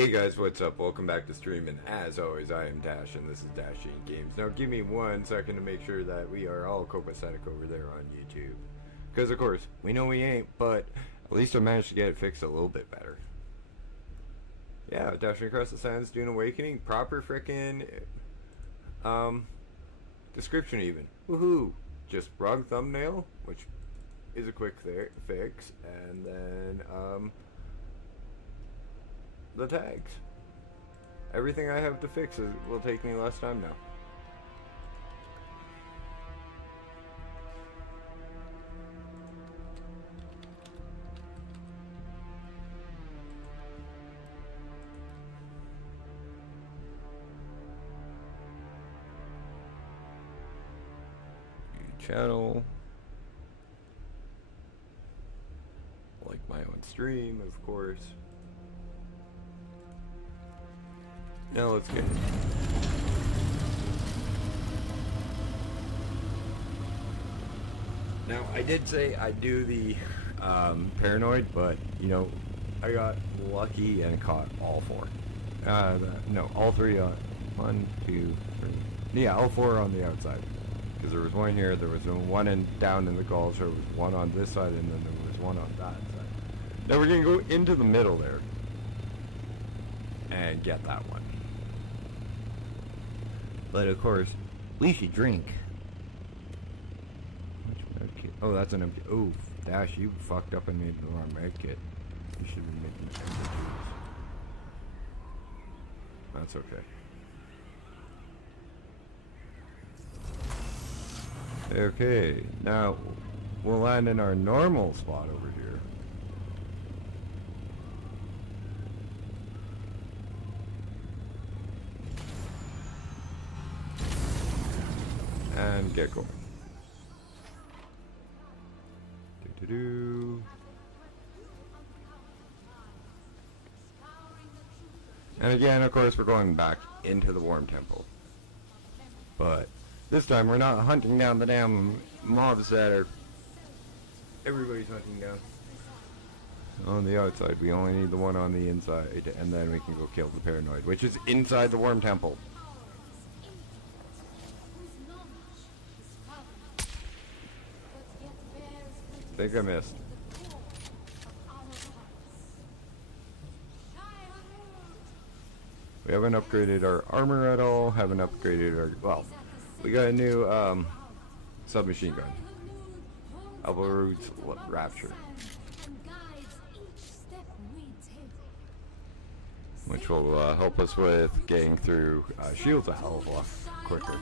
Hey guys, what's up? Welcome back to stream, and as always, I am Dash, and this is Dash Games. Now, give me 1 second to make sure that we are all copacetic over there on YouTube. Because, of course, we know we ain't, but at least I managed to get it fixed a little bit better. Yeah, Dashing Across the Sands, Dune Awakening, proper frickin' description even. Woohoo! Just wrong thumbnail, which is a quick fix, and then, the tags. Everything I have to fix will take me less time now. Channel. Like my own stream, of course. Now let's get it. Now, I did say I'd do the paranoid, but, you know, I got lucky and caught all four. No, all three on. 1, 2, 3. Yeah, all four on the outside. Because there was one here, there was one down in the gulch, there was one on this side, and then there was one on that side. Now we're going to go into the middle there and get that one. But of course, we should drink. Oh, that's an empty. Oh, Dash, you fucked up and made the wrong med kit. You should be making the empty juice. That's okay. Okay, now we'll land in our normal spot over here. And get going. And again, of course, we're going back into the Worm Temple. But this time we're not hunting down the damn mobs that are everybody's hunting down. On the outside, we only need the one on the inside, and then we can go kill the paranoid, which is inside the Worm Temple. I think I missed. We haven't upgraded our armor at all, haven't upgraded our, well, we got a new submachine gun. Elbow Roots Rapture. Which will help us with getting through shields a hell of a lot quicker.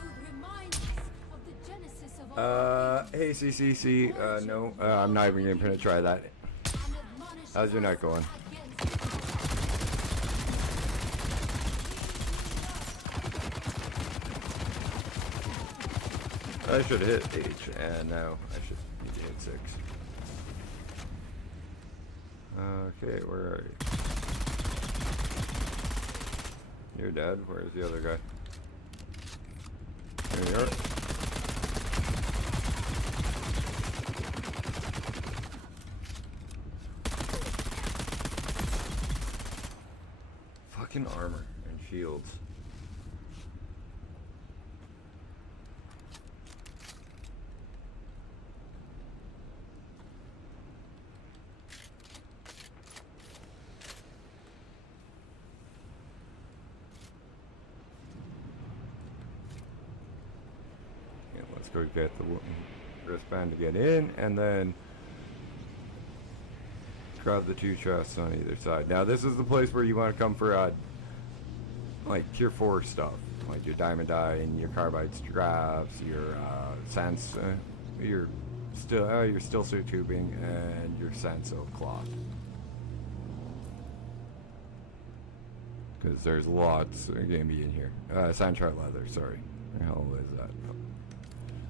Hey CCC, no, I'm not even gonna try that. How's your night going? I should hit H, and now I should need to hit 6. Okay, where are you? You're dead. Where's the other guy? There you are. Fucking armor and shields. Yeah, let's go get the wristband to get in, and then grab the 2 chests on either side. Now this is the place where you want to come for like tier 4 stuff, like your diamond dye and your carbide straps, your sans, your steel suit tubing, and your sand silk cloth. Because there's lots gonna be in here. Sandchar leather, sorry. Where the hell is that?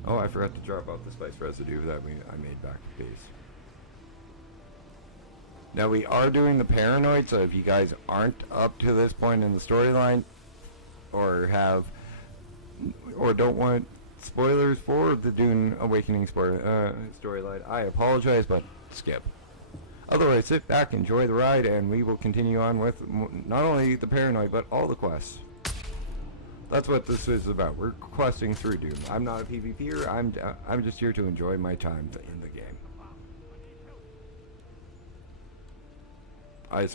Oh, I forgot to drop off the spice residue that I made back at base. Now we are doing the paranoid, so if you guys aren't up to this point in the storyline, or don't want spoilers for the Dune Awakening storyline, I apologize, but skip. Otherwise, sit back, enjoy the ride, and we will continue on with not only the Paranoid, but all the quests. That's what this is about. We're questing through Doom. I'm not a PvPer. I'm just here to enjoy my time in the game. I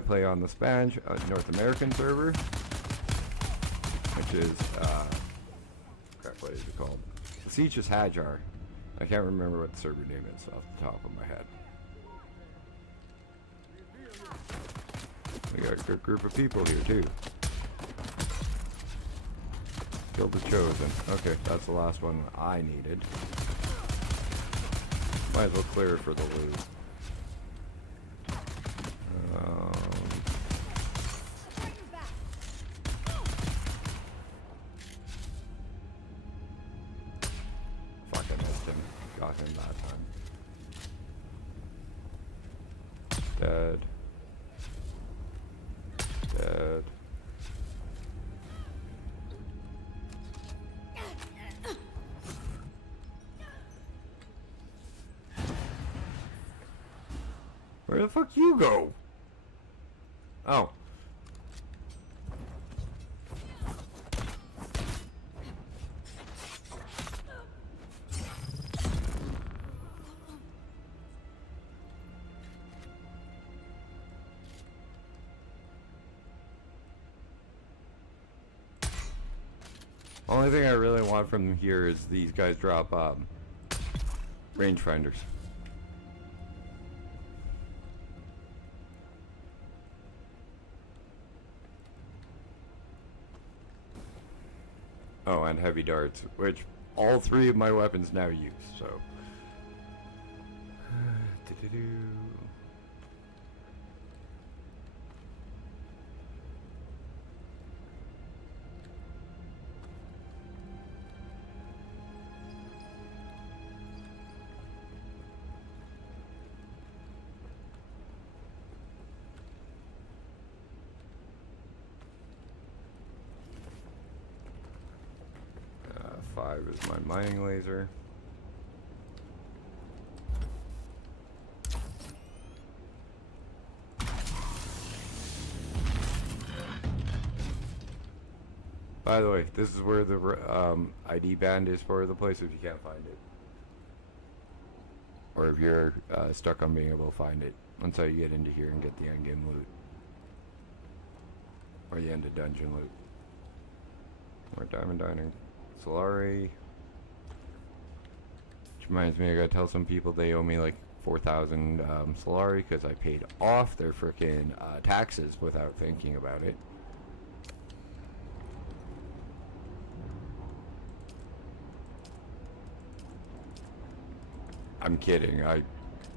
play on the Spanish North American server, which is crap. What is it called? Siege is Hajar. I can't remember what the server name is off the top of my head. We got a good group of people here too. Kill the Chosen. Okay, that's the last one I needed. Might as well clear it for the loot. Fuck, I missed him. Got him that time. Dead. Dead. Where the fuck you go? Oh. Only thing I really want from here is these guys drop rangefinders. Oh, and heavy darts, which all three of my weapons now use, so. 5 is my mining laser. By the way, this is where the ID band is for the place if you can't find it. Or if you're stuck on being able to find it. Once you get into here and get the endgame loot. Or the end of dungeon loot. More diamond dining. Solari. Which reminds me, I gotta tell some people they owe me like 4,000 Solari because I paid off their frickin' taxes without thinking about it. I'm kidding.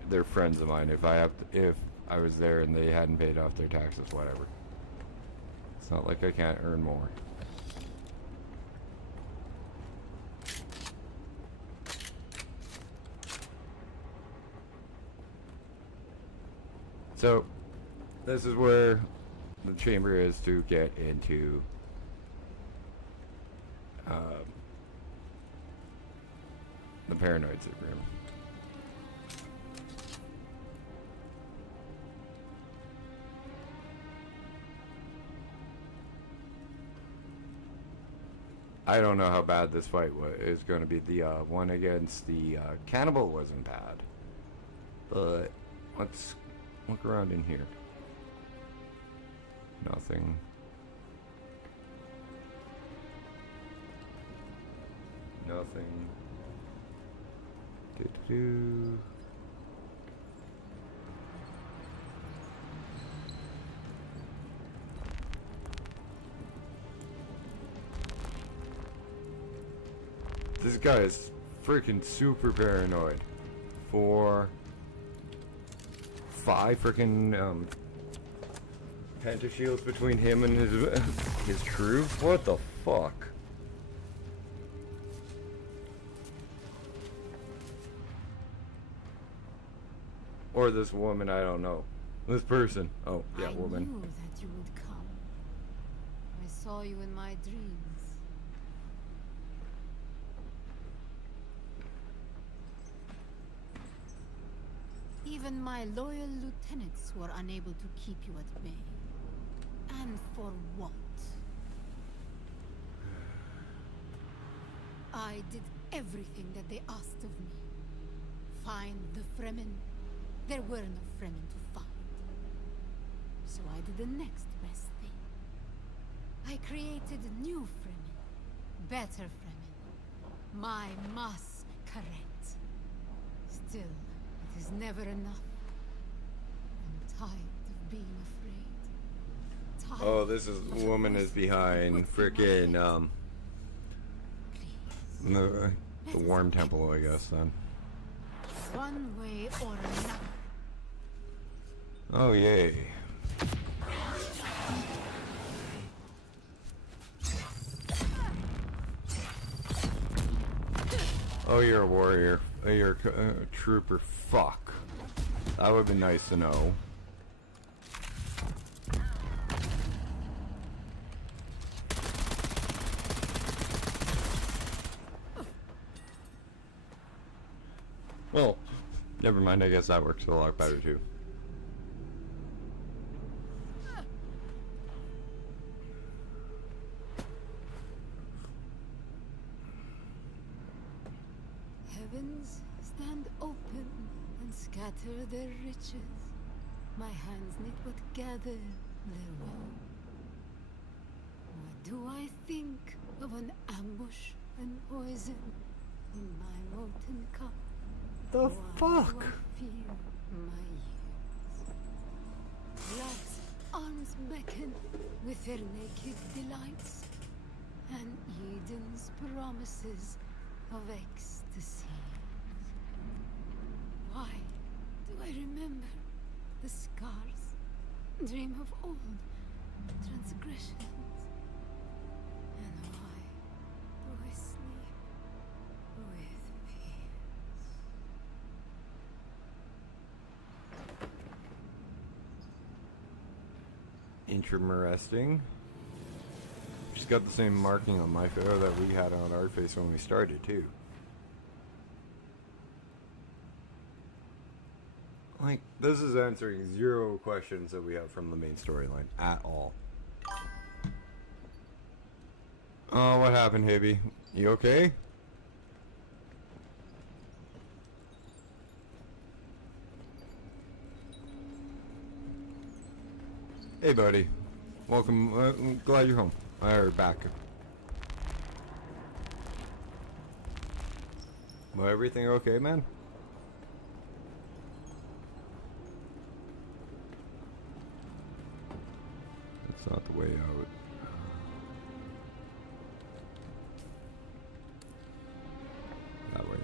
They're friends of mine. If I was there and they hadn't paid off their taxes, whatever. It's not like I can't earn more. So, this is where the chamber is to get into the Paranoid room. I don't know how bad this fight is going to be. The one against the cannibal wasn't bad. But let's look around in here. Nothing. Nothing. Do-do-do. This guy is freaking super paranoid. 4, 5 freaking pentashields between him and his crew. What the fuck? Or this woman, I don't know. This person. Oh, yeah, woman. I knew that you would come. I saw you in my dreams. Even my loyal lieutenants were unable to keep you at bay. And for what? I did everything that they asked of me. Find the Fremen. There were no Fremen to find. So I did the next best thing. I created new Fremen. Better Fremen. My mass correct. Still, it is never enough. I'm tired of being afraid. Tired Oh, this is of the woman is voices behind that put in my frickin' head. the Worm Temple, I guess then. One way or another. Oh yay. Oh, you're a warrior. Oh, you're a trooper. Fuck. That would be nice to know. Well, never mind. I guess that works a lot better too. Heavens stand open and scatter their riches. My hands knit but gather their will. What do I think of an ambush and poison in my molten cup? The Why fuck? do I feel my years? Love's arms beckon with their naked delights, and Eden's promises of ecstasy. Why do I remember the scars? Dream of old transgressions? And why do I sleep with fears? Interesting. She's got the same marking on my face that we had on our face when we started too. Like, this is answering 0 questions that we have from the main storyline at all. Oh, what happened, Hibby? You okay? Hey, buddy. Welcome. I'm glad you're home. Or back. Well, everything okay, man? That's not the way I would. That way is.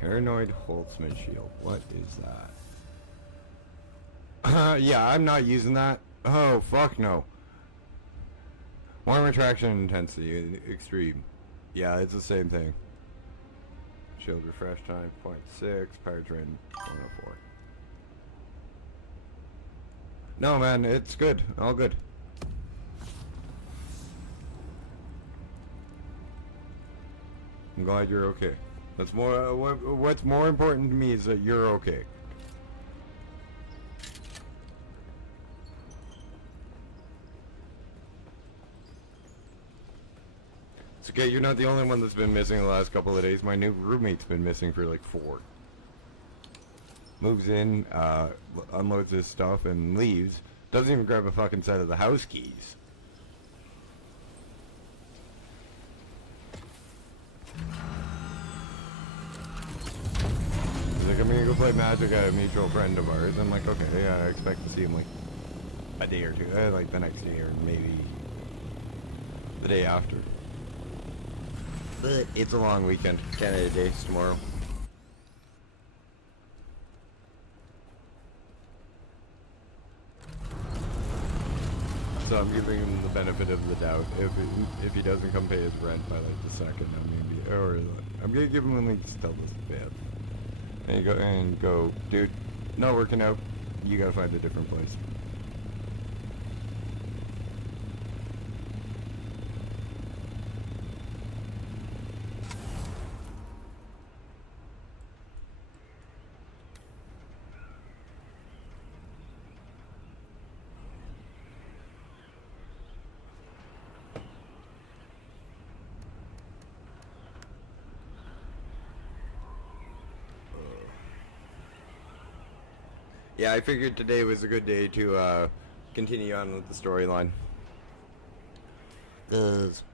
Paranoid Holtzman shield. What is that? Yeah, I'm not using that. Oh, fuck no. Warm attraction intensity extreme. Yeah, it's the same thing. Shield refresh time 0.6. Power drain 104. No, man, it's good. All good. I'm glad you're okay. That's more. What's more important to me is that you're okay. It's okay. You're not the only one that's been missing the last couple of days. My new roommate's been missing for like 4. Moves in, unloads his stuff, and leaves. Doesn't even grab a fucking set of the house keys. Like, I'm gonna go play Magic at a mutual friend of ours. I'm like, okay, yeah, I expect to see him like a day or two, like the next day or maybe the day after. But it's a long weekend. Canada Day's tomorrow. So I'm giving him the benefit of the doubt. If he doesn't come pay his rent by like the second, I'm gonna give him like till this fifth. And go, dude, not working out. You gotta find a different place. Yeah, I figured today was a good day to continue on with the storyline. Cause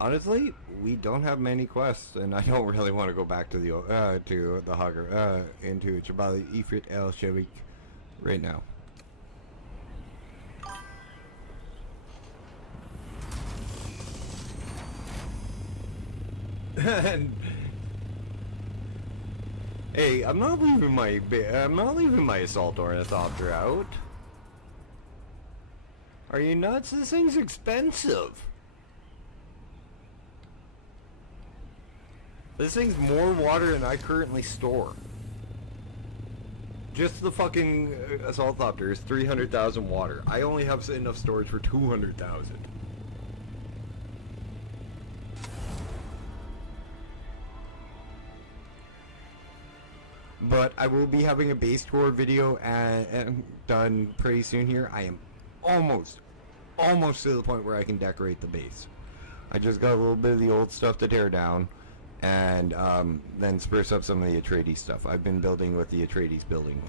honestly, we don't have many quests, and I don't really want to go back to the Hogger into Jabali Ifrit El Shawik right now. And hey, I'm not leaving my assault ornithopter out. Are you nuts? This thing's expensive. This thing's more water than I currently store. Just the fucking assault thopter is 300,000 water. I only have enough storage for 200,000. But I will be having a base tour video and done pretty soon here. I am almost to the point where I can decorate the base. I just got a little bit of the old stuff to tear down, and then spruce up some of the Atreides stuff. I've been building with the Atreides building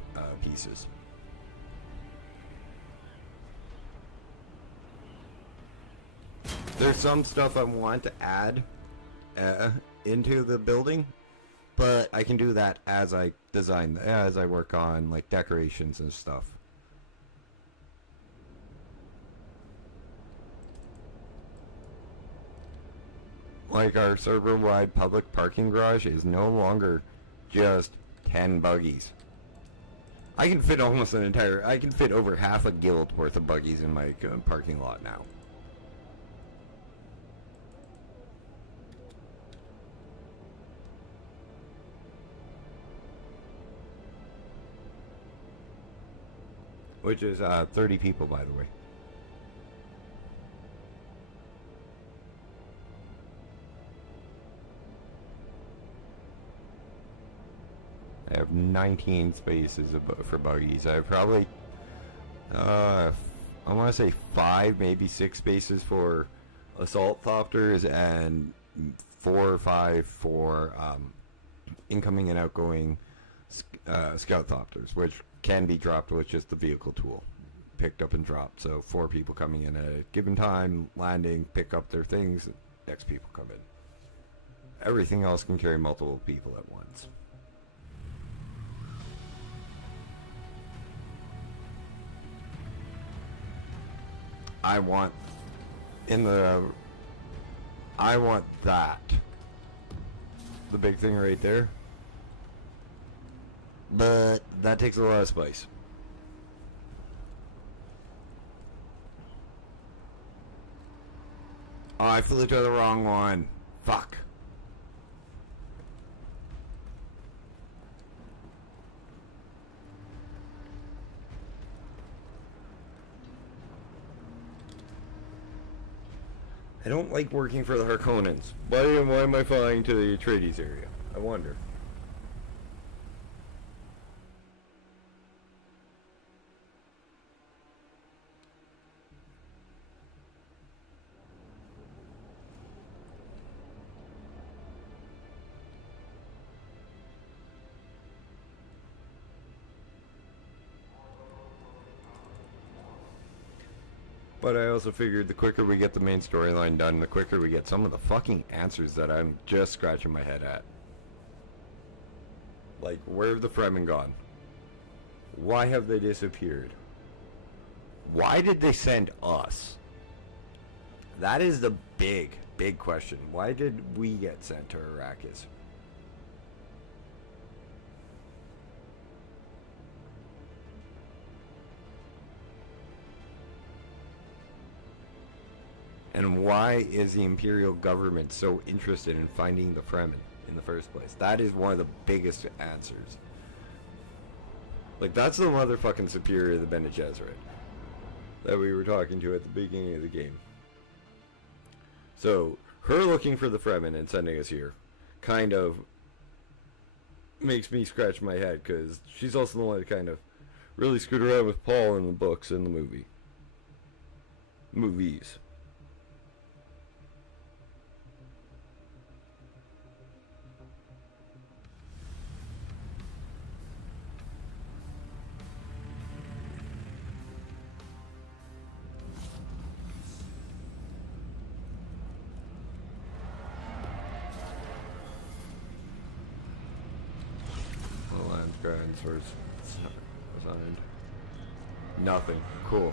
pieces. There's some stuff I want to add into the building, but I can do that as I design, as I work on like decorations and stuff. Like our server-wide public parking garage is no longer just 10 buggies. I can fit almost I can fit over half a guild worth of buggies in my parking lot now. Which is 30 people, by the way. I have 19 spaces for buggies. I have probably, I want to say 5, maybe 6 spaces for assault thopters and 4 or 5 for incoming and outgoing scout thopters, which can be dropped with just the vehicle tool. Picked up and dropped. So 4 people coming in at a given time, landing, pick up their things, next people come in. Everything else can carry multiple people at once. I want that. The big thing right there. But that takes a lot of spice. Oh, I flew to the wrong one. Fuck. I don't like working for the Harkonnens. Why am I flying to the Atreides area? I wonder. But I also figured the quicker we get the main storyline done, the quicker we get some of the fucking answers that I'm just scratching my head at. Like, where have the Fremen gone? Why have they disappeared? Why did they send us? That is the big question. Why did we get sent to Arrakis? And why is the Imperial government so interested in finding the Fremen in the first place? That is one of the biggest answers. Like, that's the motherfucking superior of the Bene Gesserit that we were talking to at the beginning of the game. So, her looking for the Fremen and sending us here kind of makes me scratch my head, because she's also the one that kind of really screwed around with Paul in the books and the movies. Transfers assigned. Nothing. Cool.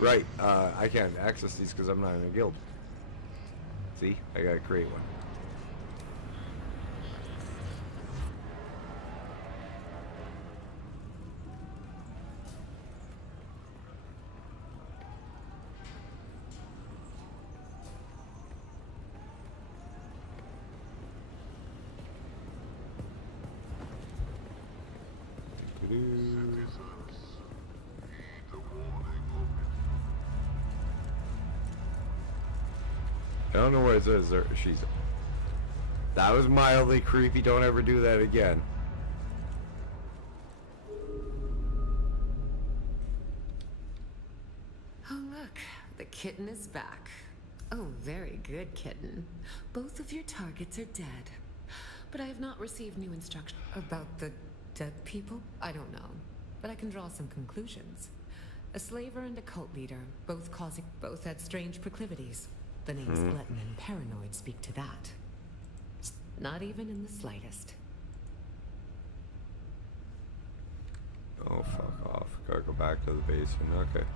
Right. I can't access these because I'm not in a guild. See? I gotta create one. I don't know what it says. She's. That was mildly creepy. Don't ever do that again. Oh, look. The kitten is back. Oh, very good, kitten. Both of your targets are dead. But I have not received new instructions about the dead people. I don't know. But I can draw some conclusions. A slaver and a cult leader, both had strange proclivities. The names Glutton and Paranoid speak to that. Not even in the slightest. Oh, fuck off. Gotta go back to the basin. Okay.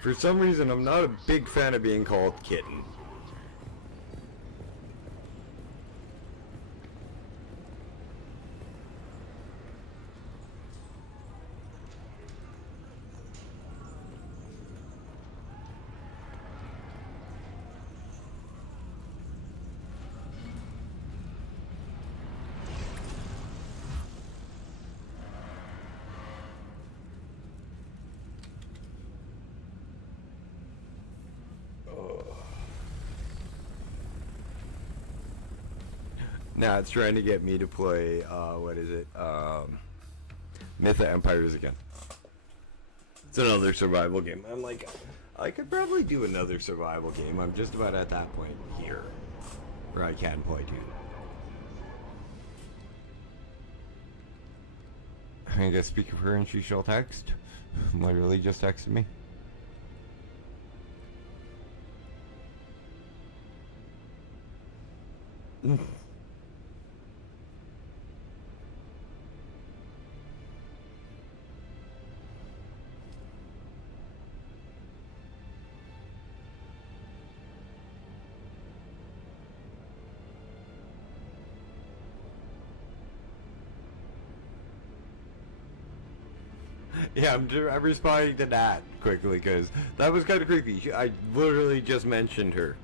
For some reason, I'm not a big fan of being called Kitten. Now it's trying to get me to play, what is it, Myth of Empires again. It's another survival game. I'm like, I could probably do another survival game. I'm just about at that point here, where I can play Dune. I guess speak of her and she shall text. Literally just texted me. Yeah, I'm responding to that quickly because that was kind of creepy. I literally just mentioned her.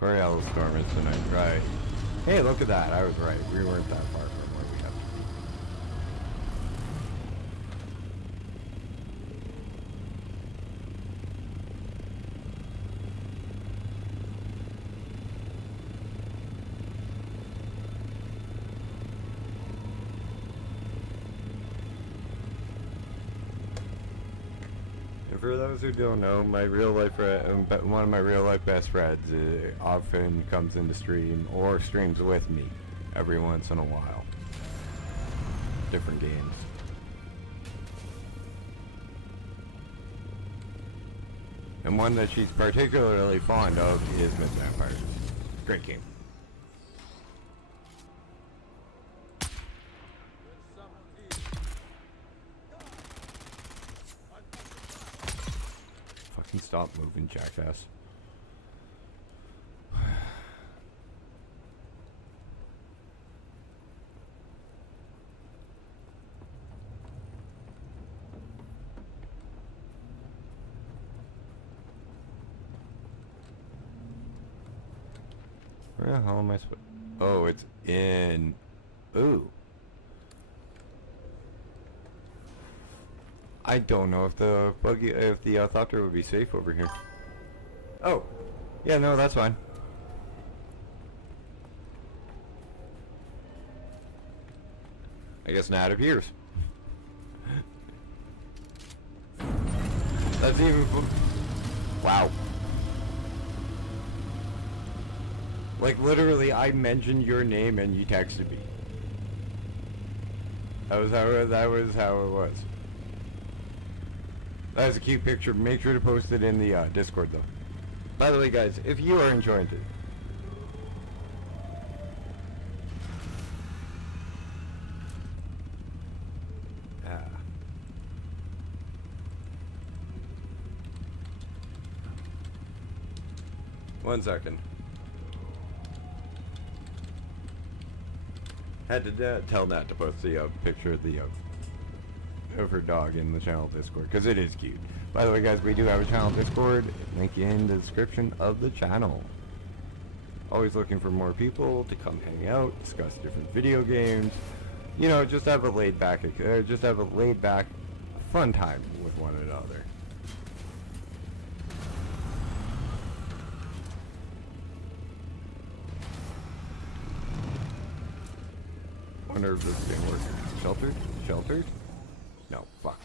Coriel's dormant tonight, right? Hey, look at that. I was right. We weren't that far from where we have to be. For those who don't know, my real life one of my real life best friends often comes into stream or streams with me every once in a while. Different games. And one that she's particularly fond of is Myth Vampire. Great game. Fucking stop moving, jackass. Where the hell am I supposed? Oh, it's in. Ooh. I don't know if the ornithopter would be safe over here. Oh, yeah, no, that's fine. I guess now it appears. That's even. Wow. Like literally, I mentioned your name and you texted me. That was how it was. That was a cute picture. Make sure to post it in the Discord, though. By the way, guys, if you are enjoying it, one second. Had to tell Nat to post the picture of her dog in the channel Discord, because it is cute. By the way, guys, we do have a channel Discord. Link in the description of the channel. Always looking for more people to come hang out, discuss different video games. You know, just have a laid back, fun time with one another. Wonder if this is gonna work. Sheltered? Sheltered? No, fuck.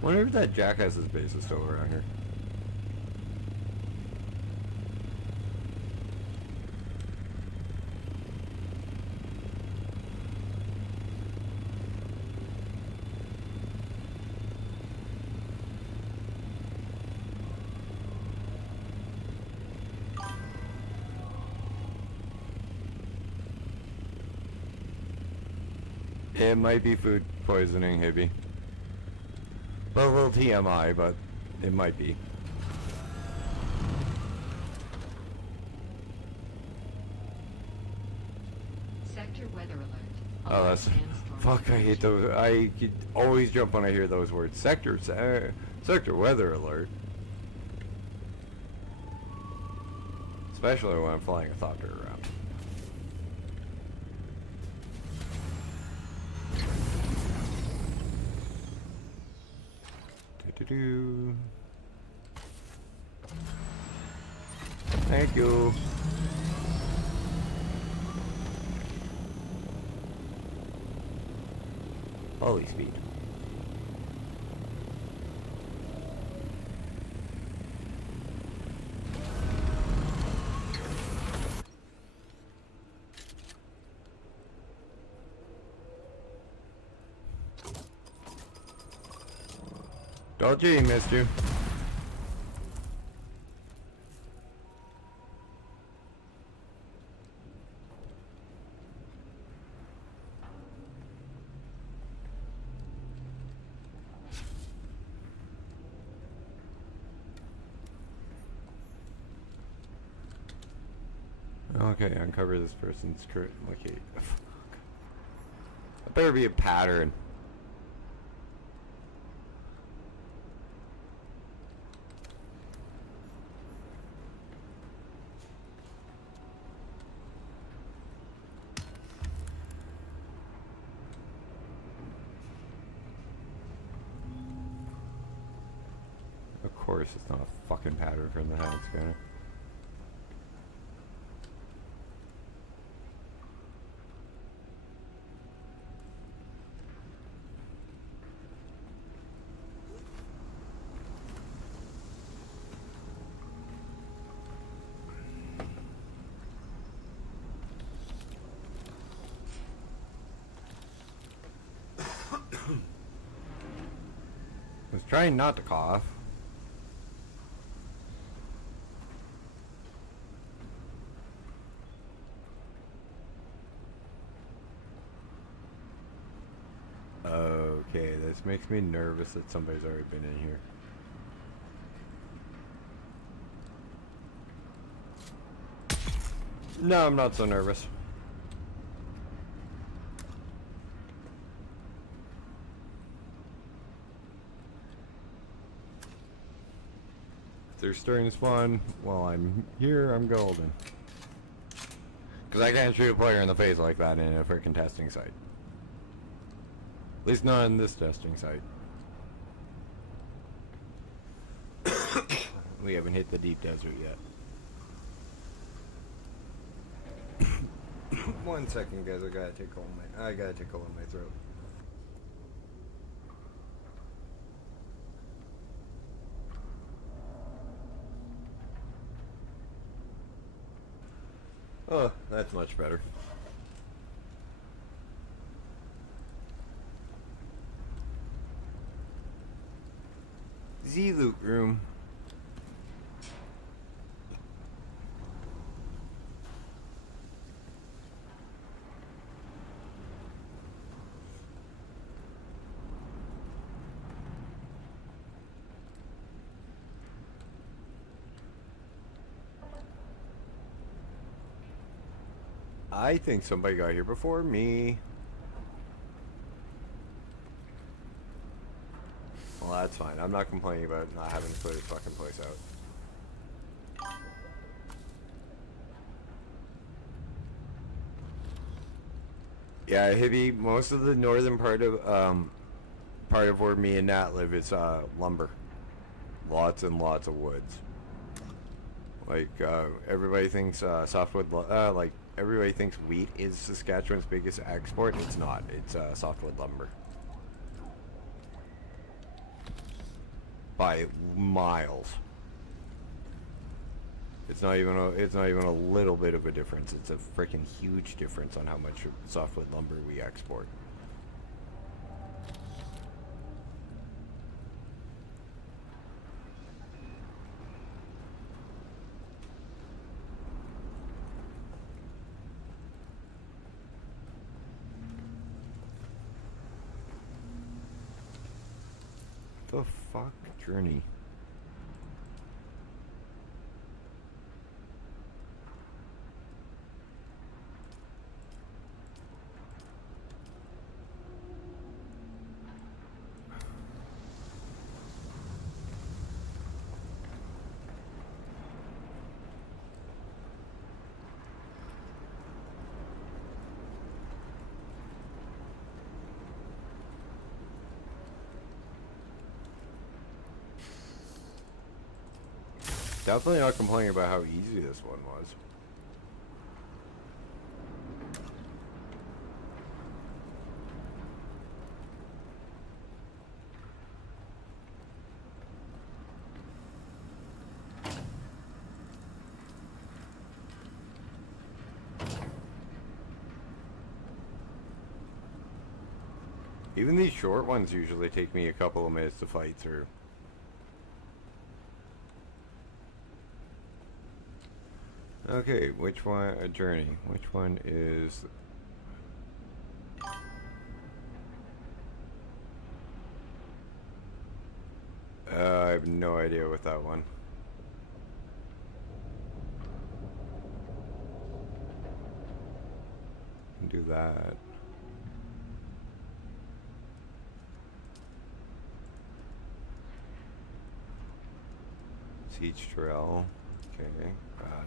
Wonder if that jackass's base is still around here. It might be food poisoning, Hippie. Well, a little TMI, but it might be. Sector weather alert. Oh, that's... Fuck, I hate those. I always jump when I hear those words. Sector weather alert. Especially when I'm flying a thopter around. Thank you. Holy speed. Dolce missed you. Okay, uncover this person's current locate. That better be a pattern. Of course, it's not a fucking pattern from the hand scanner. Trying not to cough. Okay, this makes me nervous that somebody's already been in here. No, I'm not so nervous. If they're starting to spawn while I'm here, I'm golden. Because I can't shoot a player in the face like that in a freaking testing site. At least not in this testing site. We haven't hit the deep desert yet. 1 second, guys. I gotta take hold of my throat. Oh, that's much better. Z-Loot room. I think somebody got here before me. Well, that's fine. I'm not complaining about not having to put this fucking place out. Yeah, Hibby, most of the northern part of where me and Nat live is lumber. Lots and lots of woods. Like everybody thinks softwood, like everybody thinks wheat is Saskatchewan's biggest export. It's not. It's softwood lumber. By miles. It's not even a little bit of a difference. It's a freaking huge difference on how much softwood lumber we export. The fuck journey. Definitely not complaining about how easy this one was. Even these short ones usually take me a couple of minutes to fight through. Okay, which one, a journey, which one is... I have no idea with that one. Do that. Siege Trail. Okay.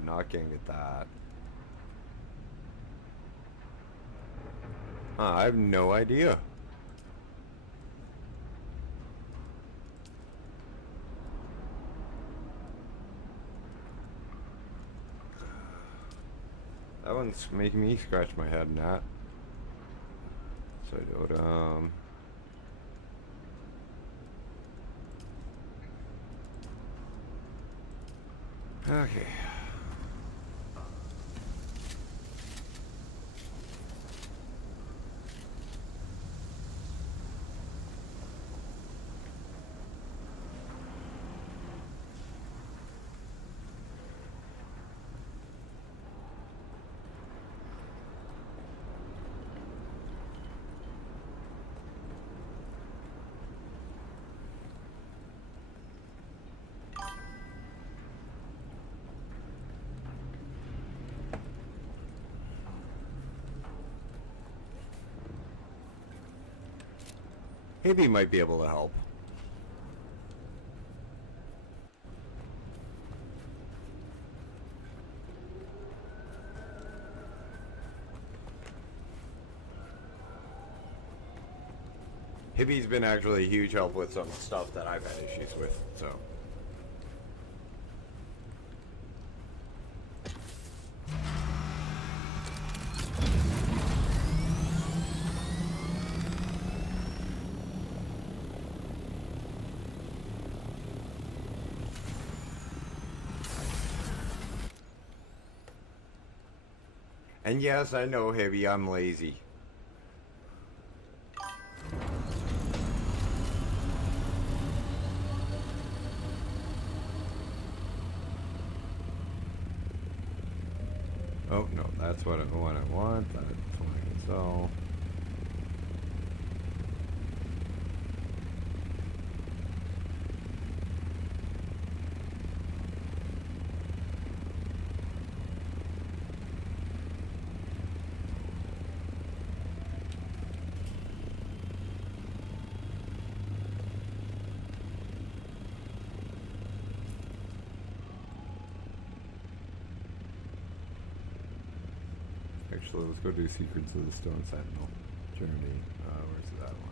Not gonna get that. I have no idea. That one's making me scratch my head, Nat. So I don't, okay. Maybe might be able to help. Hibby's been actually a huge help with some stuff that I've had issues with, so. And yes, I know, Hibby, I'm lazy. Oh, no, that's what I want. That's what I can sell. Actually, let's go do Secrets of the Stone Sentinel journey. Where's that one?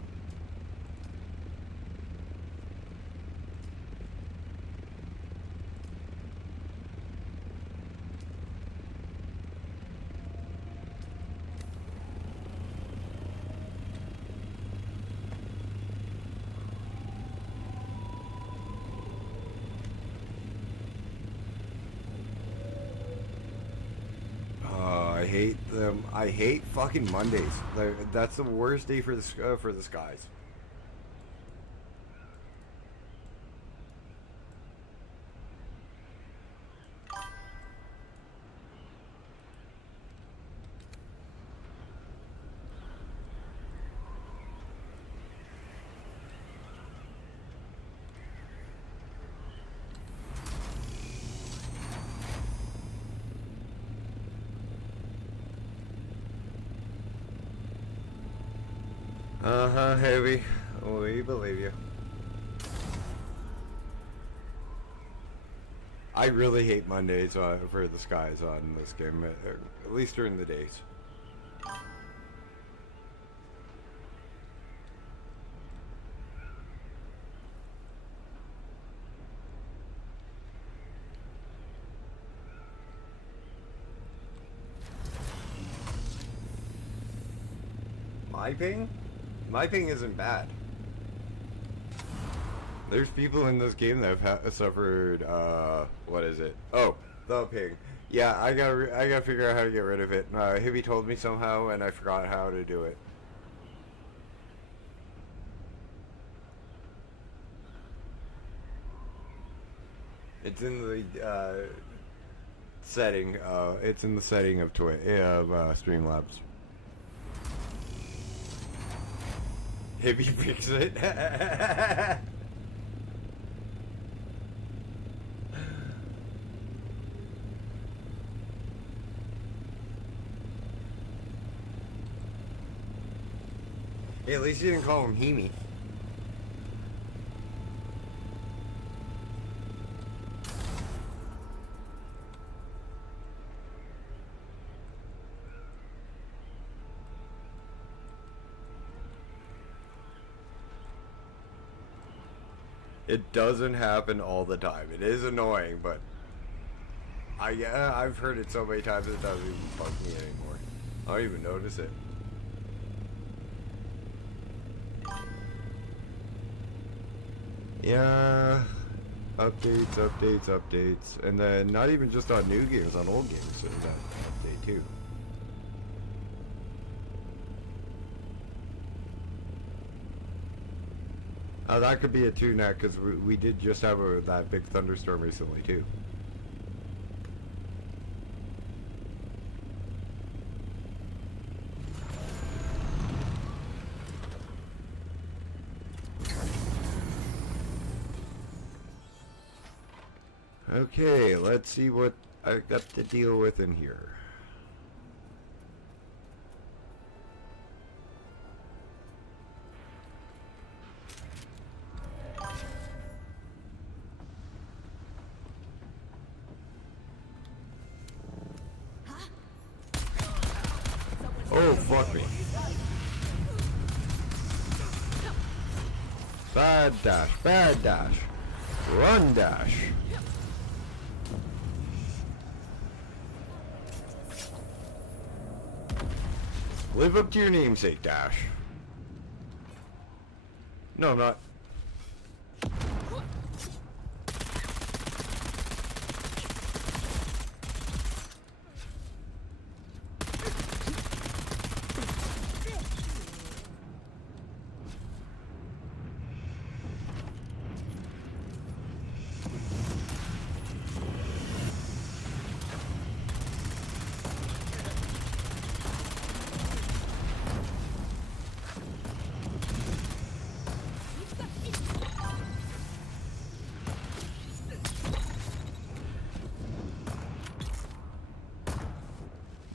I hate them. I hate fucking Mondays. That's the worst day for the skies. Heavy. We believe you. I really hate Mondays for the skies on this game, at least during the days. My ping? My ping isn't bad. There's people in this game that have suffered, what is it? Oh, the ping. Yeah, I gotta figure out how to get rid of it. Hibby told me somehow, and I forgot how to do it. It's in the, setting, it's in the setting of Streamlabs. Hibby fix it. Hey, at least you didn't call him Hemi. It doesn't happen all the time. It is annoying, but I've heard it so many times it doesn't even bug me anymore. I don't even notice it. Yeah, updates, and then not even just on new games, on old games, so that update too. That could be a two-net, because we did just have that big thunderstorm recently, too. Okay, let's see what I got to deal with in here. Oh, fuck me. Bad dash, bad dash. Run dash. Live up to your namesake, Dash. No, I'm not.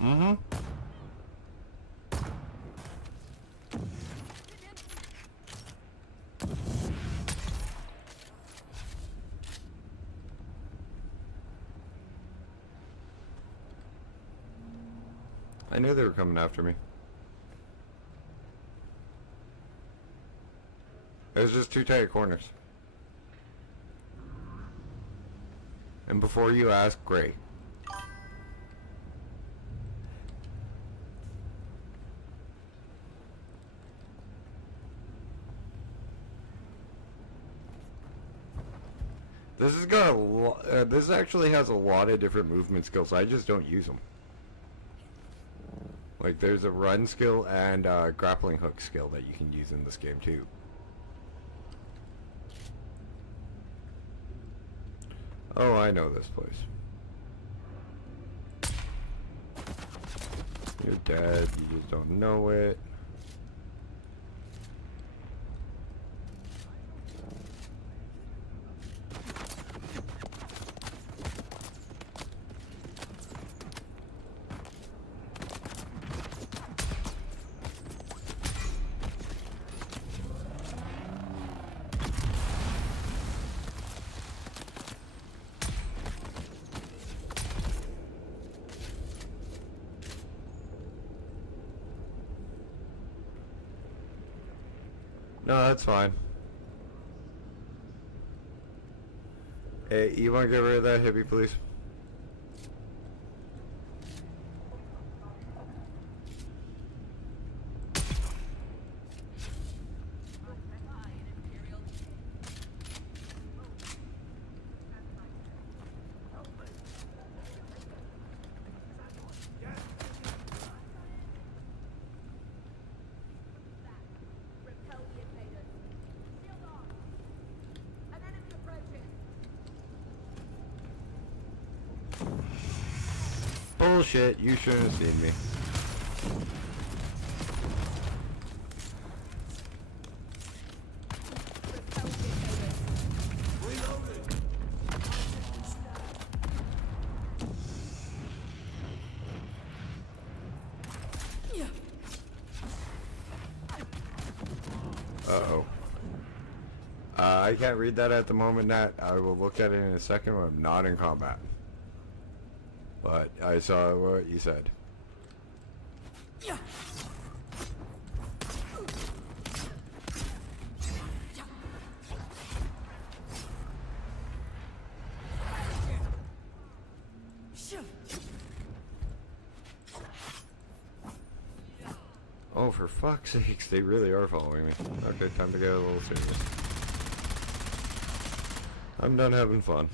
Mm-hmm. I knew they were coming after me. It was just two tight corners. And before you ask, great. This has got a lot. This actually has a lot of different movement skills. I just don't use them. Like, there's a run skill and a grappling hook skill that you can use in this game too. Oh, I know this place. You're dead. You just don't know it. No, that's fine. Hey, you want to get rid of that hippie, please? Bullshit, you shouldn't have seen me. Uh-oh. I can't read that at the moment, Nat. I will look at it in a second when I'm not in combat. But I saw what you said. Oh, for fuck's sakes, they really are following me. Okay, time to get a little serious. I'm done having fun.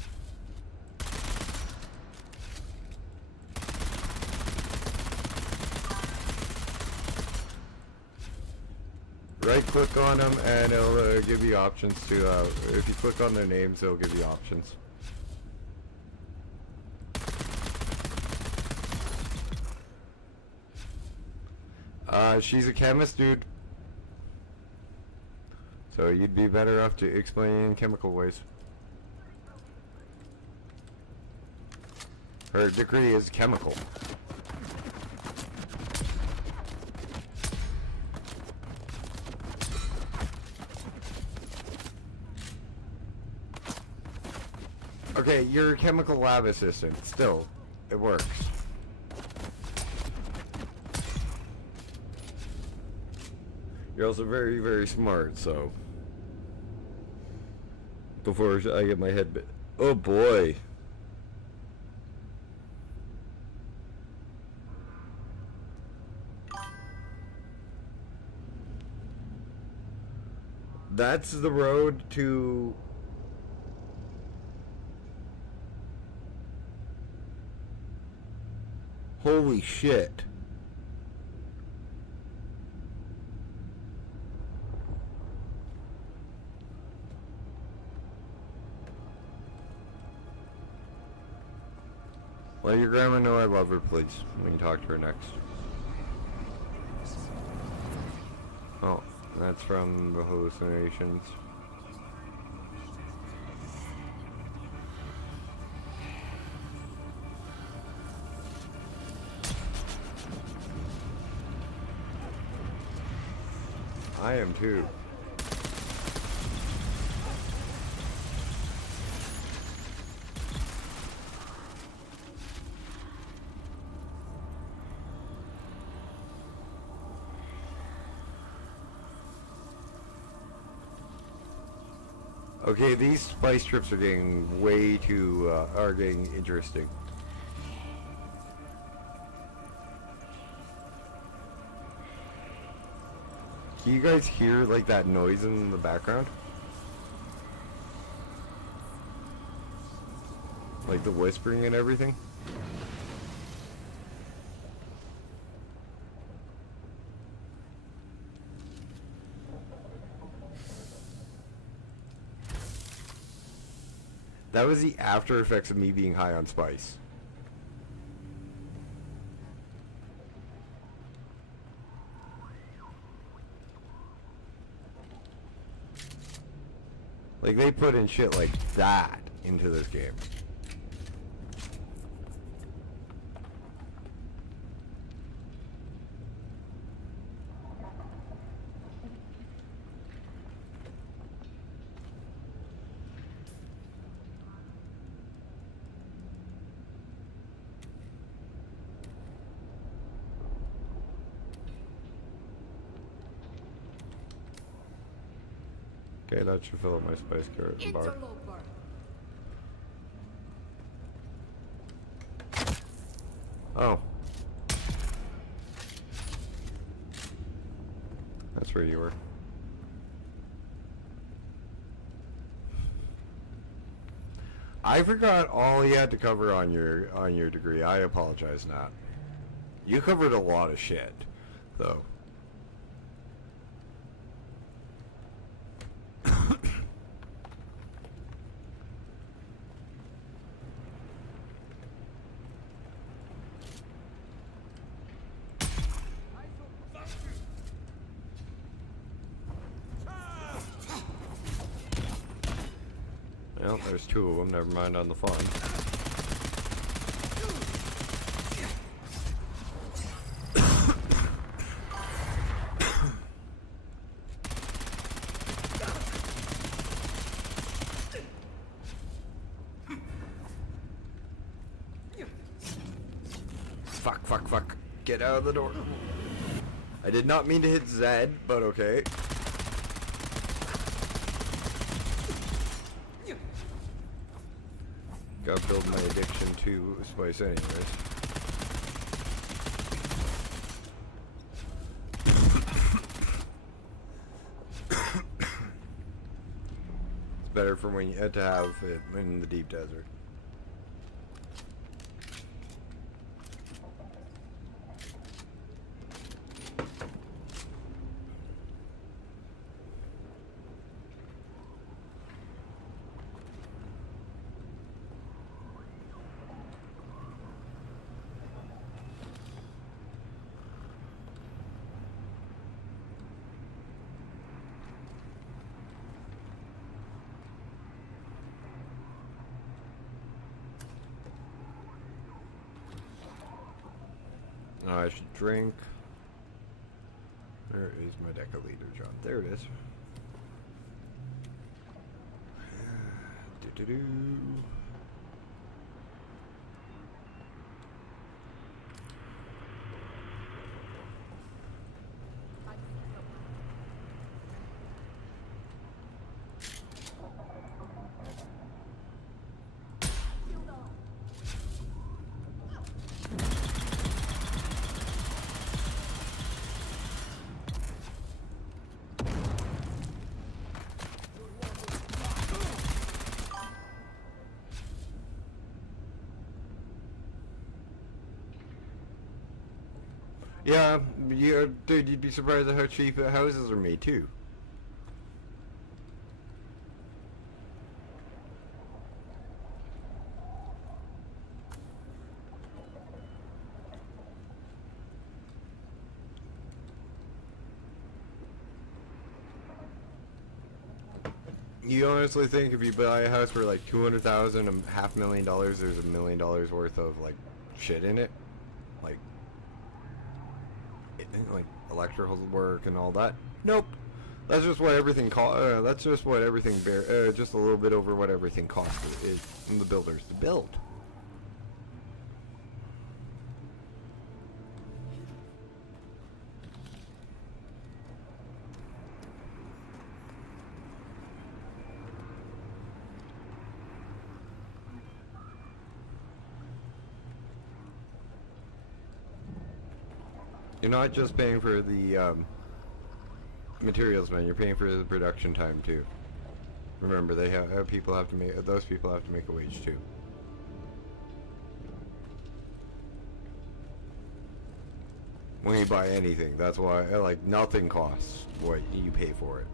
Right click on them and it'll give you options to, if you click on their names, it'll give you options. She's a chemist, dude. So you'd be better off to explain in chemical ways. Her degree is chemical. Okay, you're a chemical lab assistant. Still, it works. You're also very, very smart, so. Before I get my head bit. Oh boy. That's the road to. Holy shit. Let your grandma know I love her, please, when you talk to her next. Oh, that's from the hallucinations. I am too. Okay, these spice strips are getting way too, are getting interesting. Can you guys hear, like, that noise in the background? Like the whispering and everything? That was the after effects of me being high on spice. Like, they put in shit like that into this game. Okay, that should fill up my spice carrot bar. Interloper. Oh. That's where you were. I forgot all you had to cover on your degree. I apologize, Nat. You covered a lot of shit, though. Well, there's two of them. Never mind on the fun. Fuck, fuck, fuck. Get out of the door. I did not mean to hit Z, but okay. Gotta build my addiction to spice anyways. It's better for when you had to have it in the deep desert. I should drink. Where is my deciliter, John? There it is. Do-do-do. Yeah, dude, you'd be surprised at how cheap houses are made too. You honestly think if you buy a house for like 200,000, $500,000, there's $1 million worth of like shit in it, like like electrical work and all that? Nope. That's just what everything that's just what everything just a little bit over what everything costs is from the builders to build. You're not just paying for the materials, man. You're paying for the production time too. Remember, they have people have to make those people have to make a wage too. When you buy anything, that's why like nothing costs what you pay for it.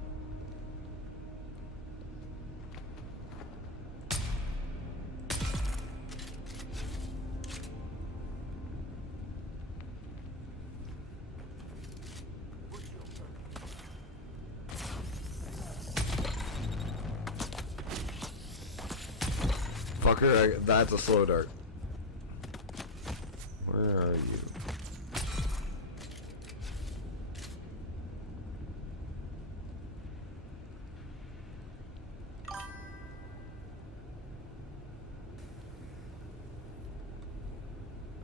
Fucker, that's a slow dart. Where are you?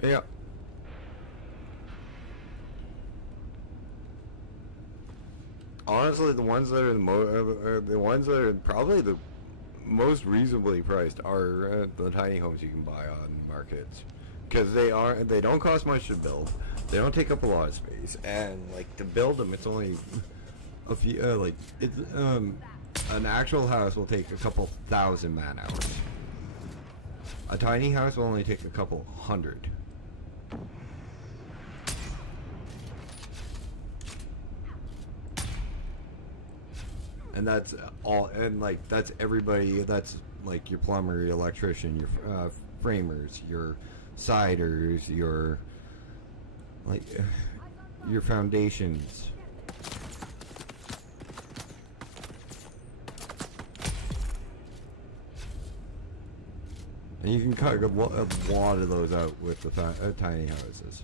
Yeah. Honestly, the ones that are the ones that are probably the most reasonably priced are the tiny homes you can buy on markets, because they don't cost much to build, they don't take up a lot of space, and like to build them, it's only a few like it's an actual house will take a couple thousand man hours. A tiny house will only take a couple hundred. And that's all, and like that's everybody. That's like your plumber, your electrician, your framers, your siders, your like your foundations. And you can cut a lot of those out with the tiny houses.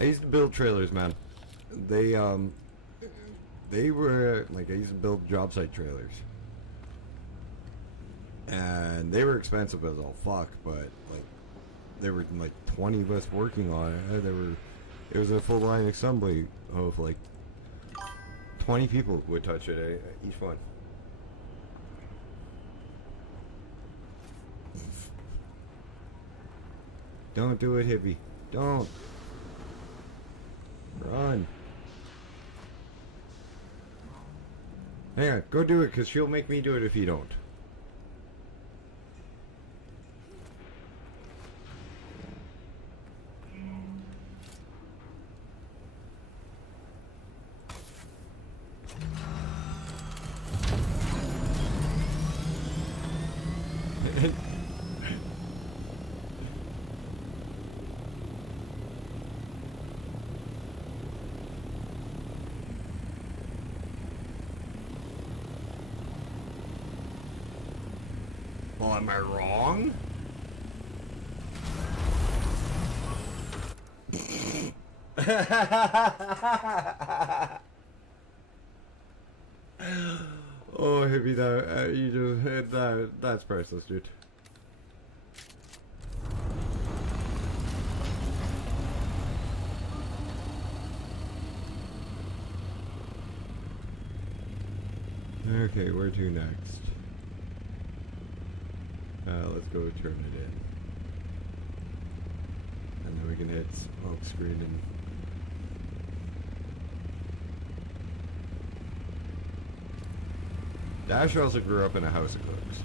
I used to build trailers, man. They were like, I used to build job site trailers, and they were expensive as all fuck. But like, there were like 20 of us working on it. It was a full line assembly of like 20 people would touch it each one. Don't do it, hippie. Don't. Run. Hang on, go do it, because she'll make me do it if you don't. Well, am I wrong? Oh, hippie, that you just hit that. That's priceless, dude. Okay, where to next? Let's go turn it in. And then we can hit smoke screen and... Dash also grew up in a house of cooks.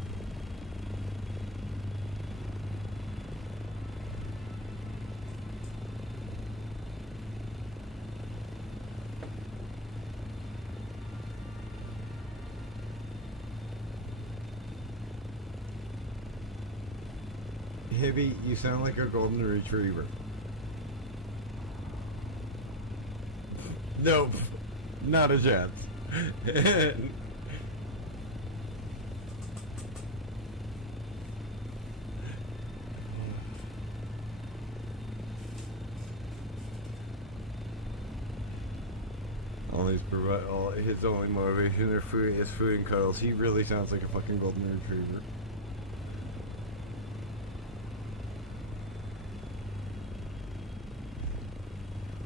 Hibby, you sound like a golden retriever. Nope. Not a chance. All his only motivation is food and cuddles. He really sounds like a fucking golden retriever.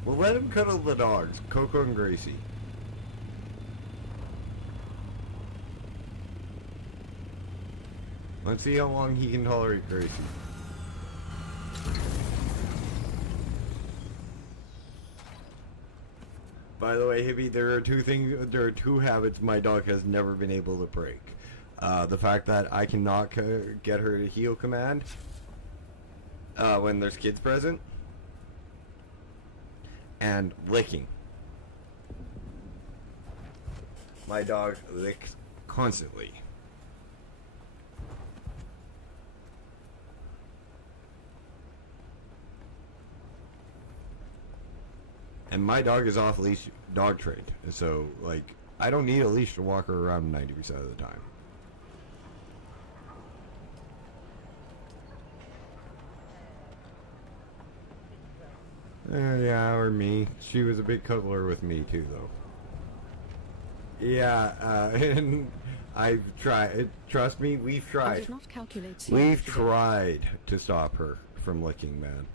Well, let him cuddle the dogs, Coco and Gracie. Let's see how long he can tolerate Gracie. By the way, Hibby, there are two habits my dog has never been able to break. The fact that I cannot get her to heel command when there's kids present, and licking. My dog licks constantly. And my dog is off leash dog trained, so like I don't need a leash to walk her around 90% of the time. Yeah, or me. She was a big cuddler with me too, though. Yeah, and I've tried. Trust me, we've tried. I did not calculate. We've tried to stop her from licking, man.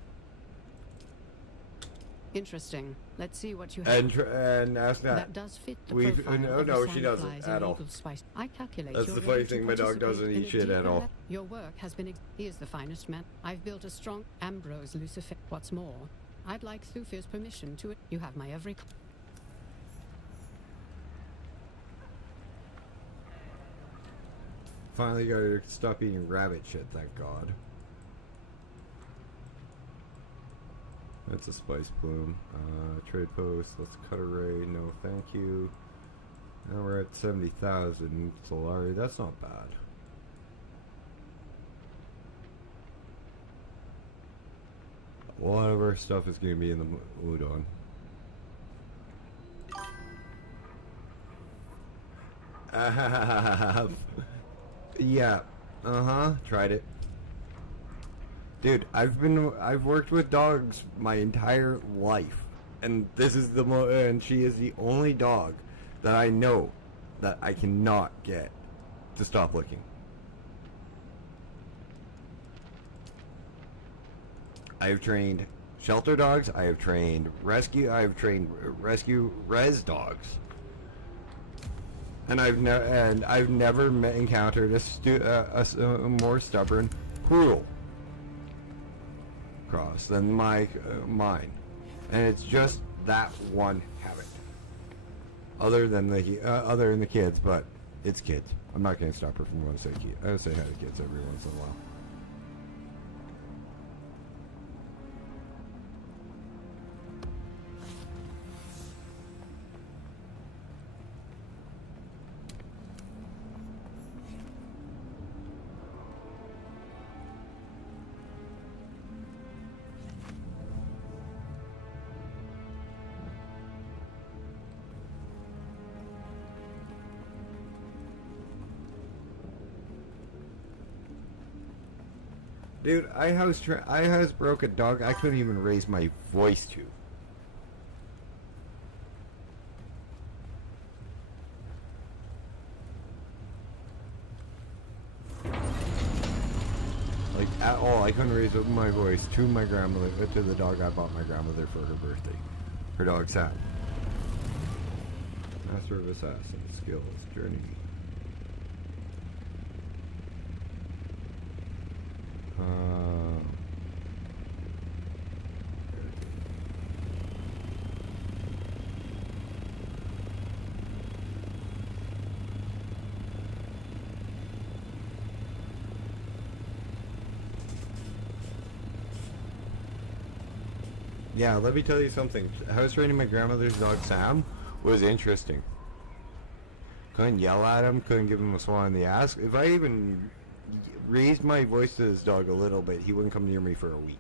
Interesting. Let's see what you have. And ask that. That does fit the profile no, of she the doesn't sandflies at and all. eagle spice. I calculate That's you're the funny ready to thing, my dog participate doesn't in eat a shit at deeper all. le- Your work has been. He is the finest man. I've built a strong Ambrose Lucifer. What's more, I'd like Thufir's permission to it. You have my every. Finally got her to stop eating rabbit shit, thank God. That's a spice plume. Trade post, let's cut array, no thank you. Now we're at 70,000 Solari, that's not bad. A lot of our stuff is going to be in the udon. Yeah, tried it. Dude, I've worked with dogs my entire life, and this is and she is the only dog that I know that I cannot get to stop licking. I have trained shelter dogs, I have trained rescue res dogs. And I've never encountered a more stubborn poodle cross than mine, and it's just that one habit. Other than the kids, but it's kids. I'm not gonna stop her from going to say I say hi to kids every once in a while. Dude, I house broke a dog I couldn't even raise my voice to. Like, at all, I couldn't raise my voice to my grandmother, to the dog I bought my grandmother for her birthday. Her dog Sam. Master of Assassin, skills, journey. Yeah, let me tell you something. House training my grandmother's dog Sam was interesting. Couldn't yell at him, couldn't give him a swat in the ass. If I even raised my voice to this dog a little bit, he wouldn't come near me for a week.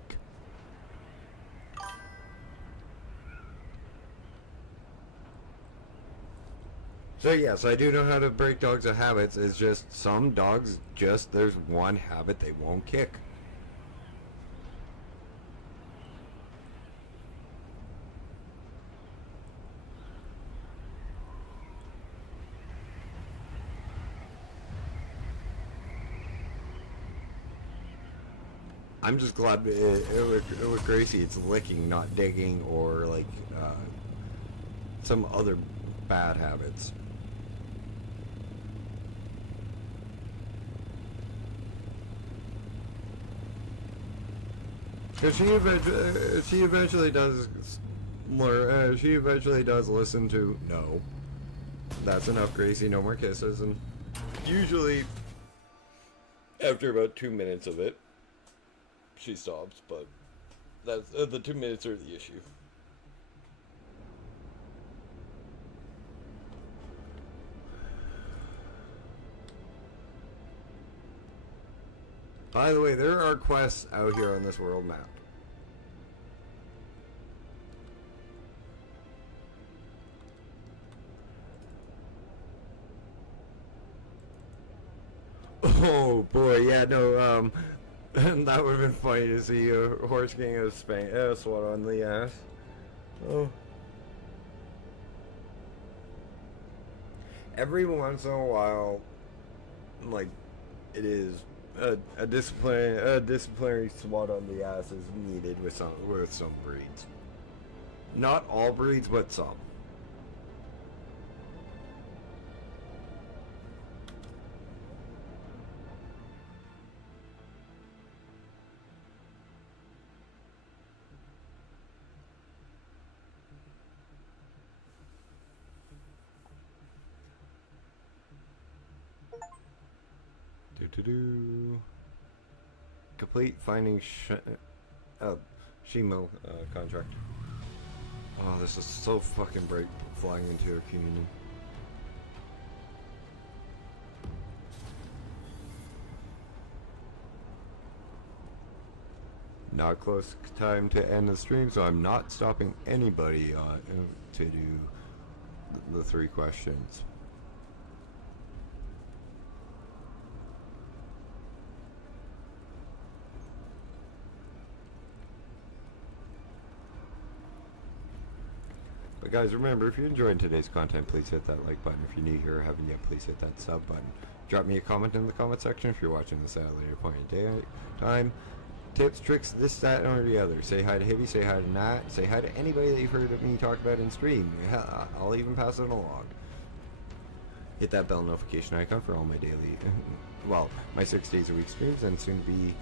So yes, I do know how to break dogs of habits. It's just some dogs there's one habit they won't kick. I'm just glad with Gracie it's licking, not digging, or like some other bad habits. Because she eventually does more. She eventually does listen to no. That's enough, Gracie. No more kisses, and usually after about 2 minutes of it, she stops. But that's the 2 minutes are the issue. By the way, there are quests out here on this world map. Oh boy, yeah, no, that would have been funny to see a horse getting a swat on the ass. Oh. Every once in a while, like, it is a disciplinary swat on the ass is needed with some breeds. Not all breeds, but some. Complete finding Shimo contract. Oh, this is so fucking bright flying into a communion. Not close time to end the stream, so I'm not stopping anybody to do the 3 questions. But guys, remember, if you're enjoying today's content, please hit that like button. If you're new here or haven't yet, please hit that sub button. Drop me a comment in the comment section if you're watching this at a later point in day time. Tips, tricks, this, that, or the other. Say hi to Heavy, say hi to Nat, say hi to anybody that you've heard of me talk about in stream. I'll even pass it along. Hit that bell notification icon for all my daily, well, my 6 days a week streams, and soon be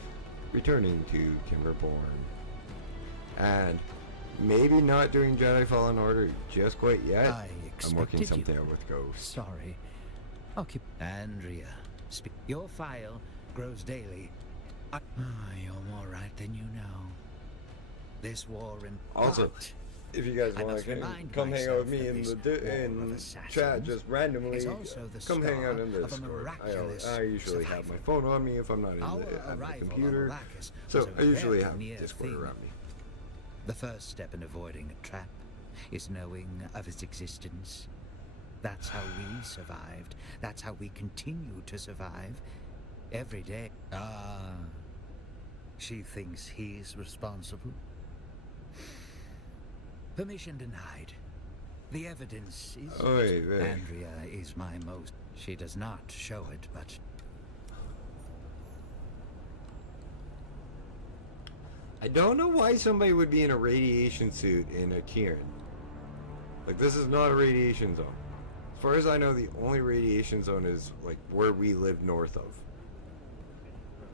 returning to Kimberborn. And maybe not doing Jedi Fallen Order just quite yet. I'm working something out with Ghost. Sorry. Andrea, your file grows daily. You're more right than you know. This war in also, if you guys want to come hang out with me in the chat just randomly, come hang out in the Discord. I usually have my phone on me if I'm not at the computer, so I usually have Discord around me. The first step in avoiding a trap is knowing of its existence. That's how we survived. That's how we continue to survive. Every day. She thinks he's responsible. Permission denied. The evidence is... Andrea is my most... She does not show it, but... I don't know why somebody would be in a radiation suit in a Kieran. Like, this is not a radiation zone. As far as I know, the only radiation zone is, like, where we live north of.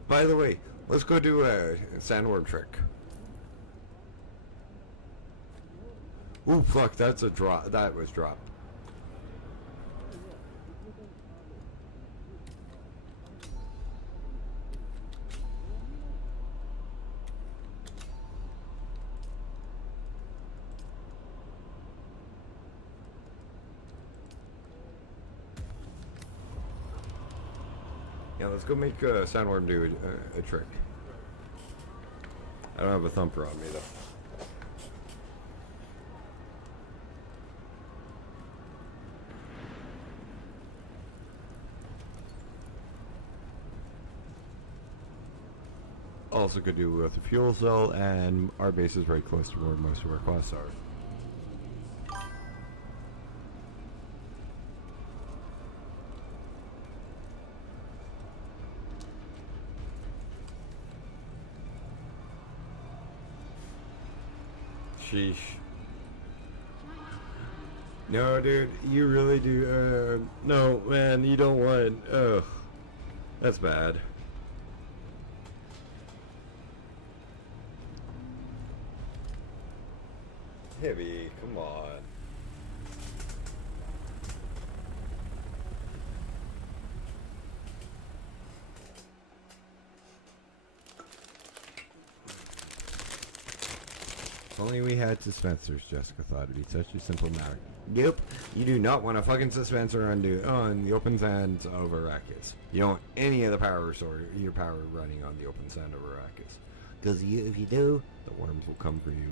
By the way, let's go do a sandworm trick. Ooh, fuck, that's a drop. That was dropped. Yeah, let's go make sandworm do a trick. I don't have a thumper on me though. Also could do with the fuel cell, and our base is very close to where most of our quests are. Sheesh. No, dude, you really do. No, man, you don't want. Ugh, that's bad. Heavy, come on. If only we had suspensors, Jessica thought it'd be such a simple matter. Nope, you do not want a fucking suspensor on the open sands of Arrakis. You don't want any of the power source, your power running on the open sand of Arrakis. Because if you do, the worms will come for you.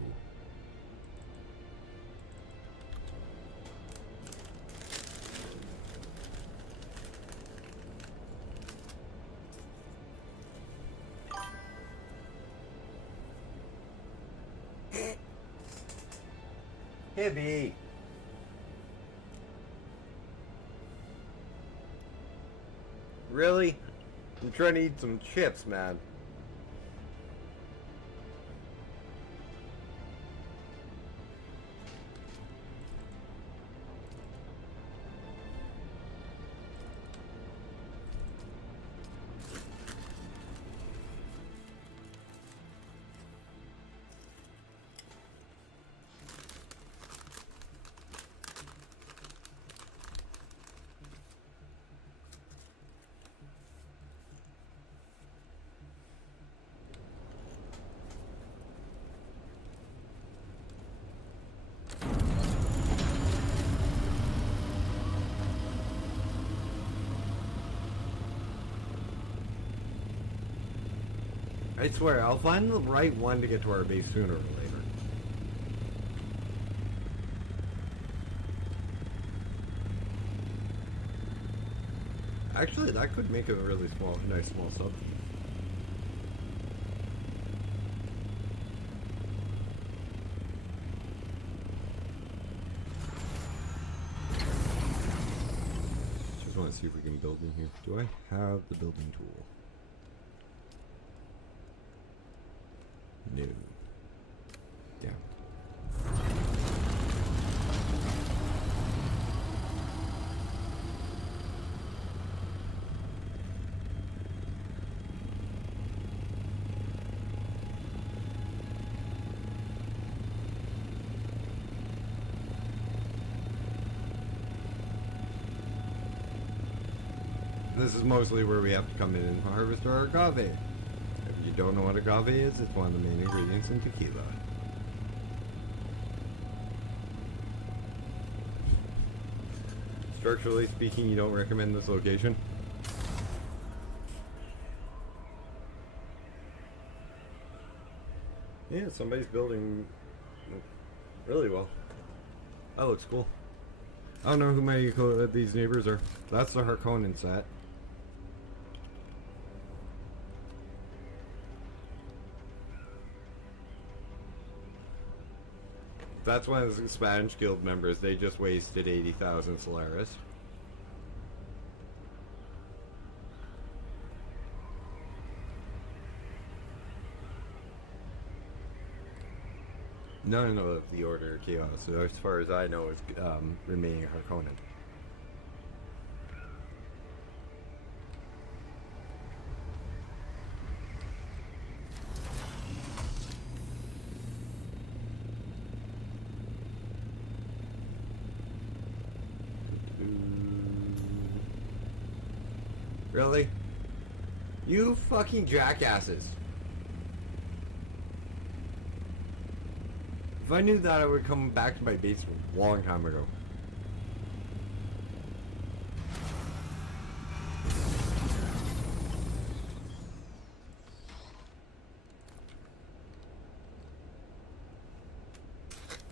Hibby! Really? I'm trying to eat some chips, man. I swear, I'll find the right one to get to our base sooner or later. Actually, that could make it a really nice small sub. Just want to see if we can build in here. Do I have the building tool? No. Yeah. This is mostly where we have to come in and harvest our agave. If you don't know what agave is, it's one of the main ingredients in tequila. Structurally speaking, you don't recommend this location? Yeah, somebody's building really well. That looks cool. I don't know who these neighbors are. That's the Harkonnen set. That's one of the Spanish Guild members. They just wasted 80,000 Solaris. None of the Order of Chaos, so as far as I know, is remaining Harkonnen. Really? You fucking jackasses. If I knew that, I would come back to my base a long time ago.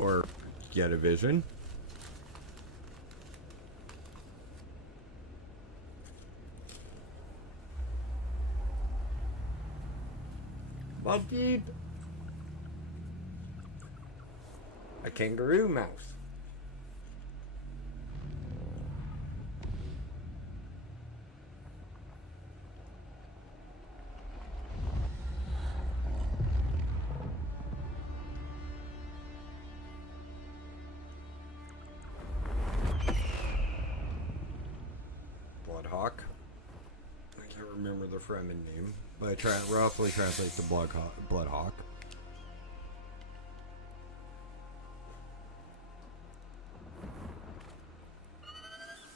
Or get a vision. Monkey! A kangaroo mouse. Bloodhawk. I can't remember the Fremen name, but it roughly translates to Bloodhawk.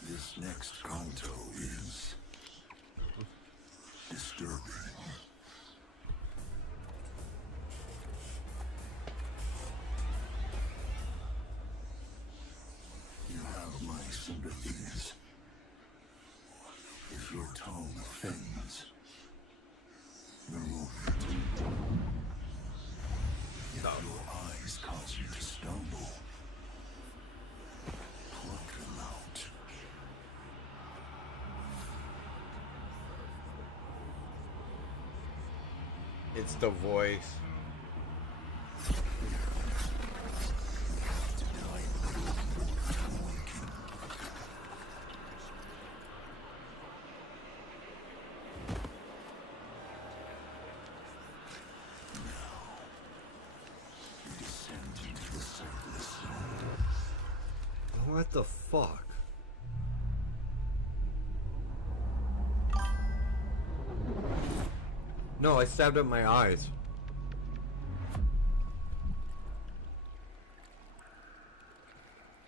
This next canto is disturbing. You have my sympathies. If your tone offends, remove it. If your eyes cause you to stumble, pluck them out. It's the voice. What the fuck? No, I stabbed up my eyes.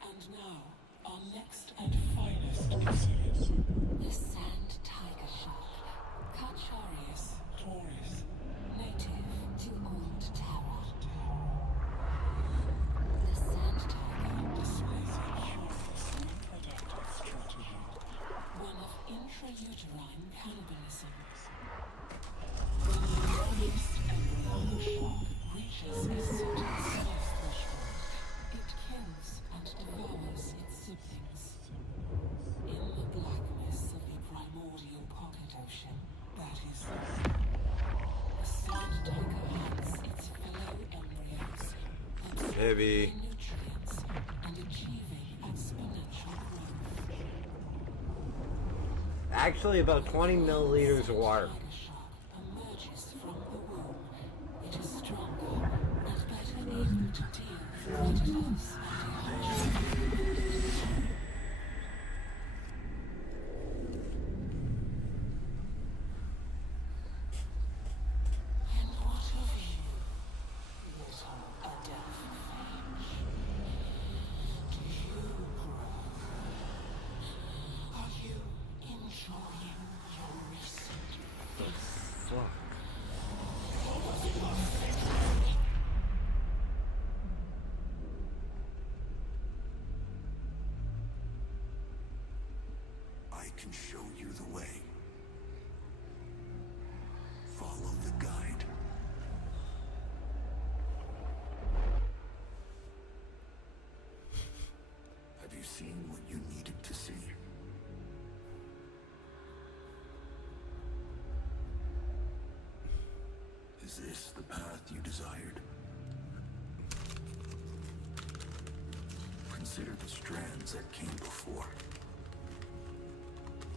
And now, our next and finest series. The sand tiger shark, Cacharius Taurus. native to old Terra. The sand tiger, Displays a curious reproductive strategy. One of intrauterine cannibalism. When the released embryo of the shark reaches a certain size threshold, it kills and devours its siblings. In the blackness of the primordial pocket ocean, that is the sand tiger hunts its fellow embryos, absorbing Heavy. nutrients and achieving exponential growth. Actually, about 20 milliliters of water. Tiger shark emerges from the womb. It is stronger and better able to deal with predators and emergencies. And what of you, little Adelphage? Do you grow? Are you enjoying your recent feast? Fuck. I can show you the way. Follow the guide. Have you seen what you needed to see? Is this the path you desired? Consider the strands that came before.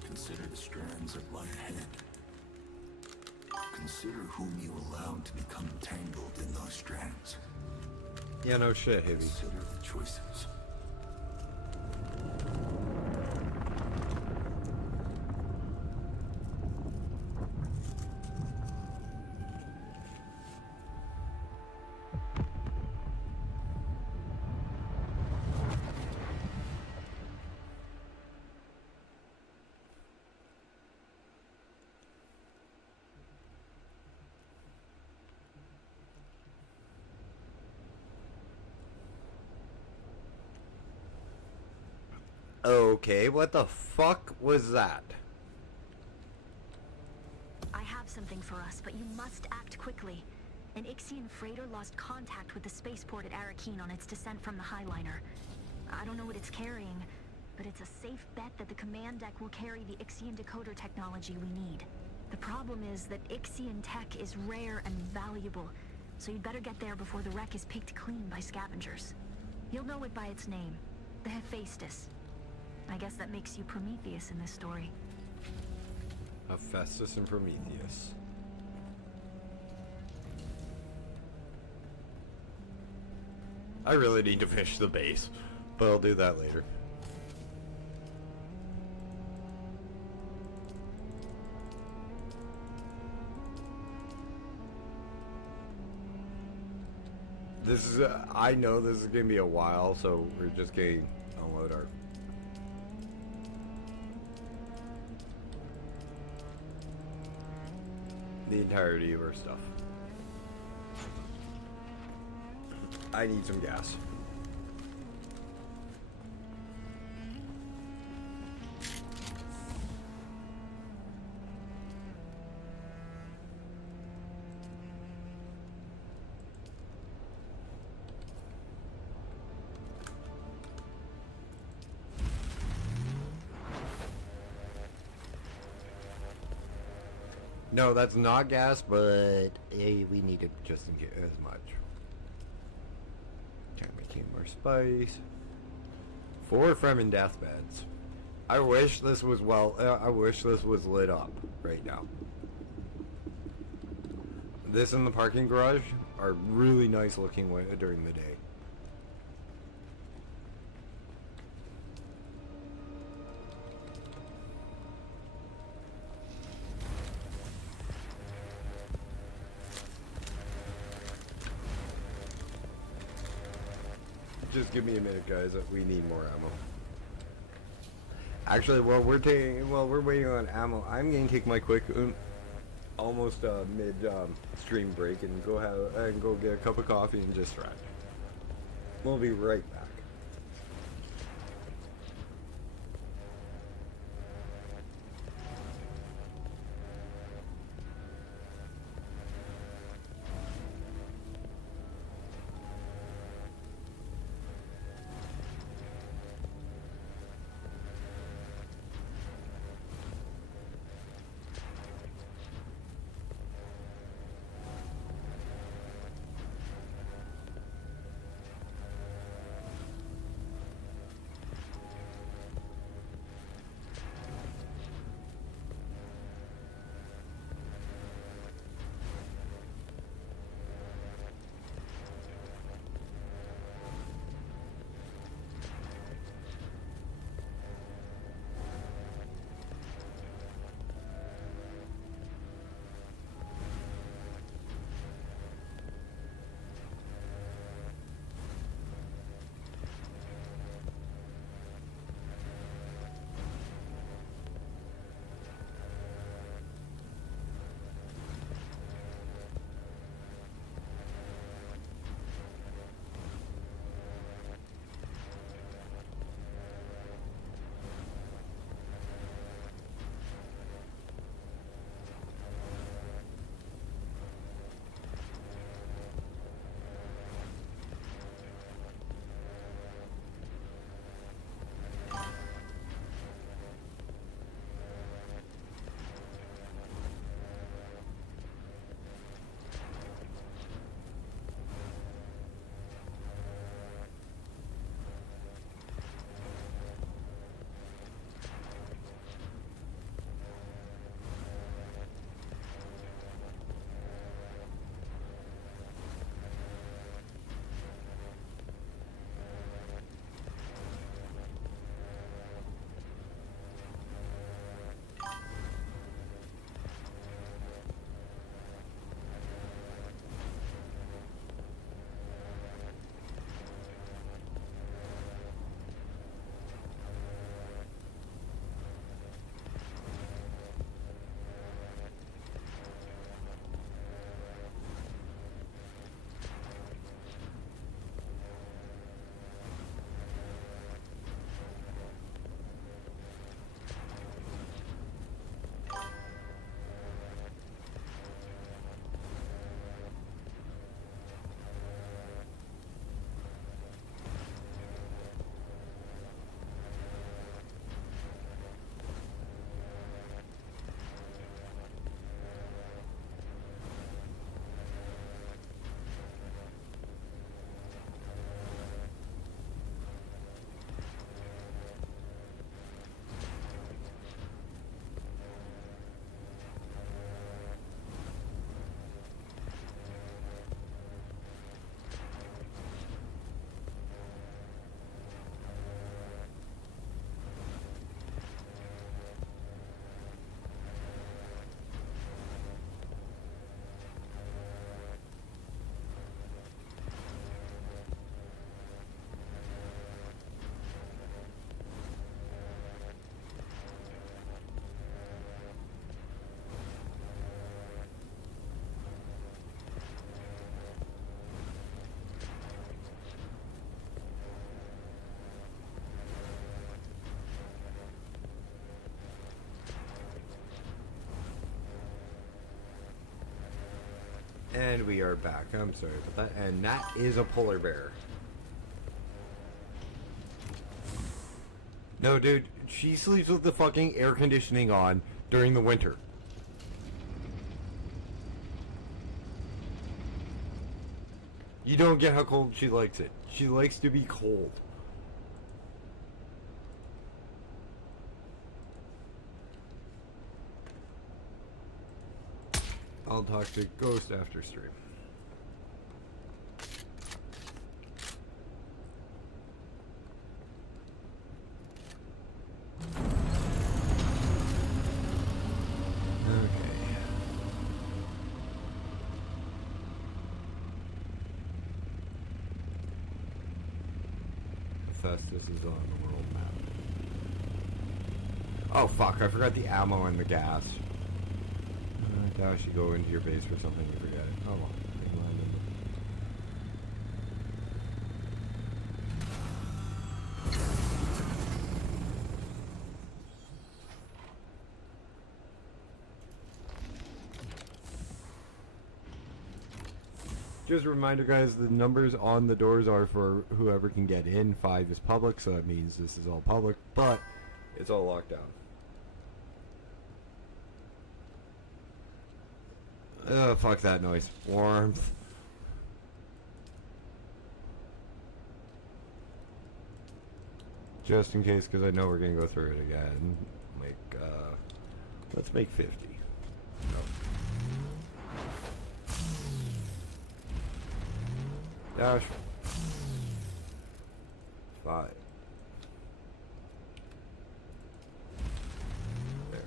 Consider the strands that lie ahead. Consider whom you allowed to become tangled in those strands. Yeah, no shit, Heavy. Consider the choices. Okay, what the fuck was that? I have something for us, but you must act quickly. An Ixian freighter lost contact with the spaceport at Arrakis on its descent from the Highliner. I don't know what it's carrying, but it's a safe bet that the command deck will carry the Ixian decoder technology we need. The problem is that Ixian tech is rare and valuable, so you'd better get there before the wreck is picked clean by scavengers. You'll know it by its name, the Hephaestus. I guess that makes you Prometheus in this story. Hephaestus and Prometheus. I really need to finish the base, but I'll do that later. This is, I know this is going to be a while, so we're just going to unload our... the entirety of our stuff. I need some gas. No, that's not gas, but hey, we need it just in case as much. Okay, making more spice. 4 Fremen deathbeds. I wish this was I wish this was lit up right now. This and the parking garage are really nice looking during the day. Just give me a minute, guys. We need more ammo. Actually, while we're waiting on ammo, I'm gonna take my quick, almost mid stream break and go get a cup of coffee and just stretch. We'll be right back. And we are back. I'm sorry about that. And that is a polar bear. No, dude, she sleeps with the fucking air conditioning on during the winter. You don't get how cold she likes it. She likes to be cold. I'll talk to Ghost after stream. Okay. Festus is on the world map. Oh fuck, I forgot the ammo and the gas. Now you go into your base for something you forget it. Oh well. Just a reminder, guys, the numbers on the doors are for whoever can get in. 5 is public, so that means this is all public, but it's all locked down. Ugh, fuck that noise. Warmth. Just in case, because I know we're gonna go through it again. Let's make 50. Dash. 5. There.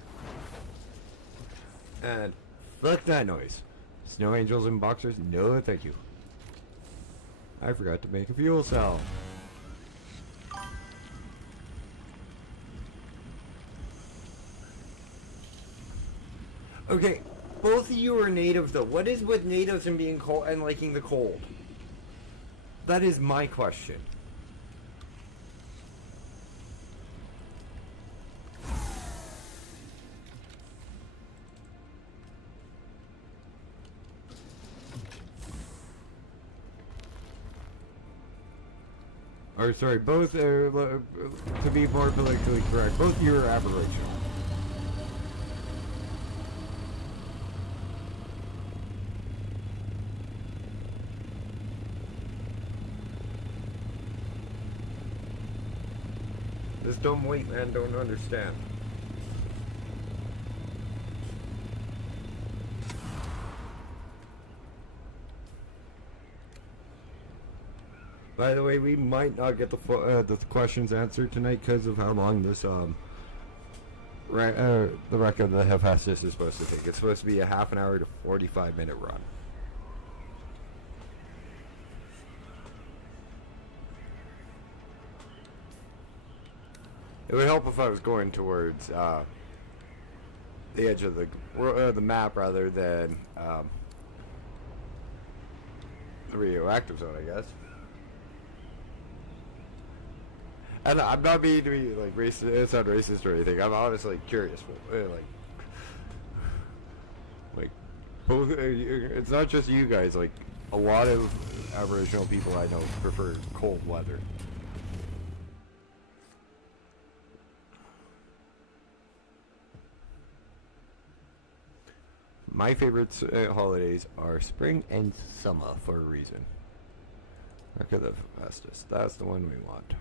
And fuck that noise. Snow angels and boxers? No, thank you. I forgot to make a fuel cell. Okay, both of you are native though. What is with natives and being cold and liking the cold? That is my question. Or sorry, both are, to be more politically correct, both you are Aboriginal. This dumb white man don't understand. By the way, we might not get the questions answered tonight because of how long this the wreck of the Hephaestus is supposed to take. It's supposed to be a half an hour to 45-minute run. It would help if I was going towards the edge of the map rather than the radioactive zone, I guess. And I'm not meaning to be like racist. It's not racist or anything. I'm honestly curious. Like both. It's not just you guys. Like a lot of Aboriginal people I know prefer cold weather. My favorite holidays are spring and summer for a reason. Look at the Festus. That's the one we want.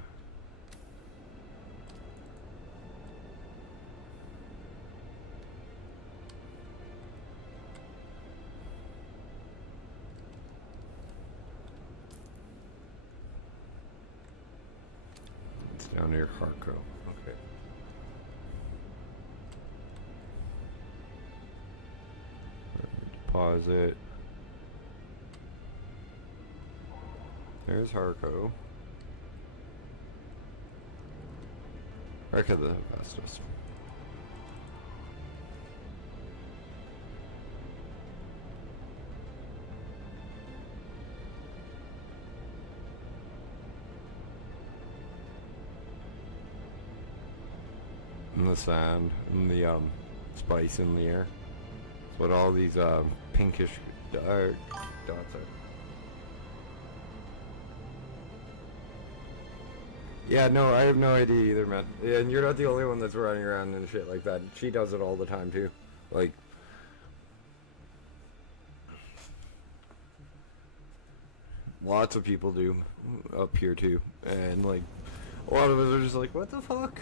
It's down near Harco. Okay. Deposit. There's Harco. Wreck of the Hephaestus. And the sand and the spice in the air. That's what all these pinkish dots are. Yeah, no, I have no idea either, man. Yeah, and you're not the only one that's running around and shit like that. She does it all the time too. Like, lots of people do up here too, and like, a lot of us are just like, what the fuck?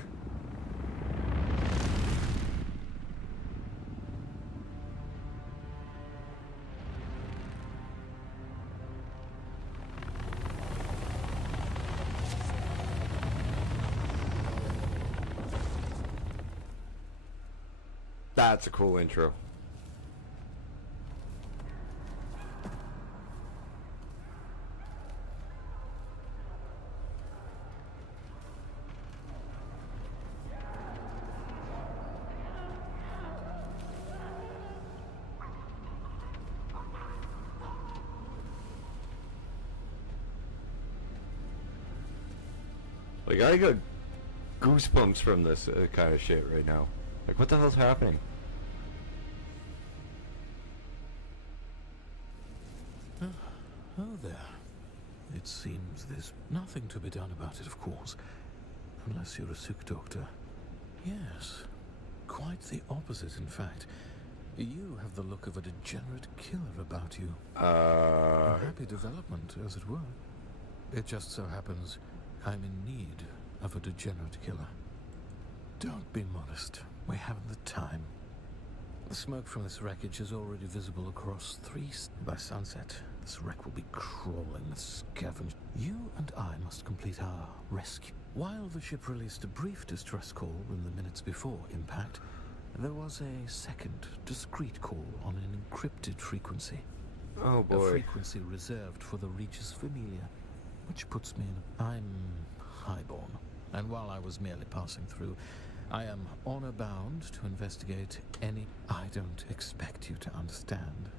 That's a cool intro. Like, I got goosebumps from this kind of shit right now. Like, what the hell's happening? Oh, there. It seems there's nothing to be done about it, of course. Unless you're a sick doctor. Yes. Quite the opposite, in fact. You have the look of a degenerate killer about you. A happy development, as it were. It just so happens I'm in need of a degenerate killer. Don't be modest. We haven't the time. The smoke from this wreckage is already visible across 3 by sunset. This wreck will be crawling with scavengers. You and I must complete our rescue. While the ship released a brief distress call in the minutes before impact, there was a second discreet call on an encrypted frequency. Oh boy. A frequency reserved for the Regis Familia, which puts me in... I'm highborn, and while I was merely passing through, I am honor-bound to investigate any... I don't expect you to understand.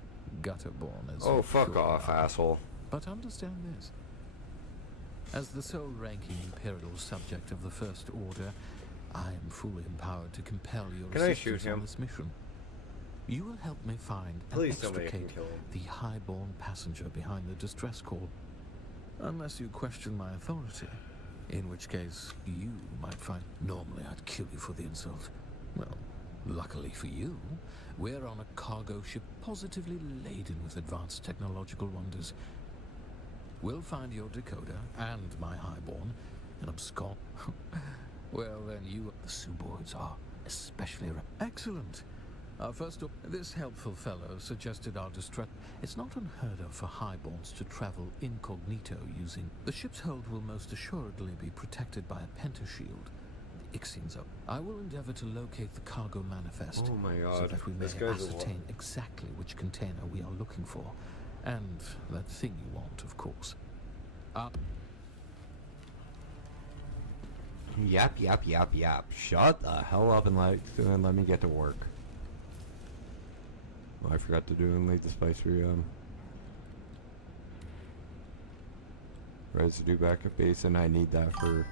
Gutterborn as... Oh, fuck off, asshole. But understand this. As the sole-ranking Imperial subject of the First Order, I am fully empowered to compel your Can I assistance shoot him? on this mission. You will help me find Please and tell me I can extricate kill him. the highborn passenger behind the distress call. Unless you question my authority, in which case you might find... Normally I'd kill you for the insult. Well, luckily for you, we're on a cargo ship positively laden with advanced technological wonders. We'll find your decoder and my highborn and abscond. Well, then you... The Suboids are especially... Excellent. This helpful fellow suggested our distress... It's not unheard of for highborns to travel incognito using... The ship's hold will most assuredly be protected by a pentashield. The Ixians up. I will endeavor to locate the cargo manifest. Oh my So god. that we may This guy's a ascertain exactly which container we are looking for. And that thing you want, of course. Yap, yap, yap, yap. Shut the hell up and let me get to work. Oh, I forgot to do and leave the spicery residue back at base, and I need that for...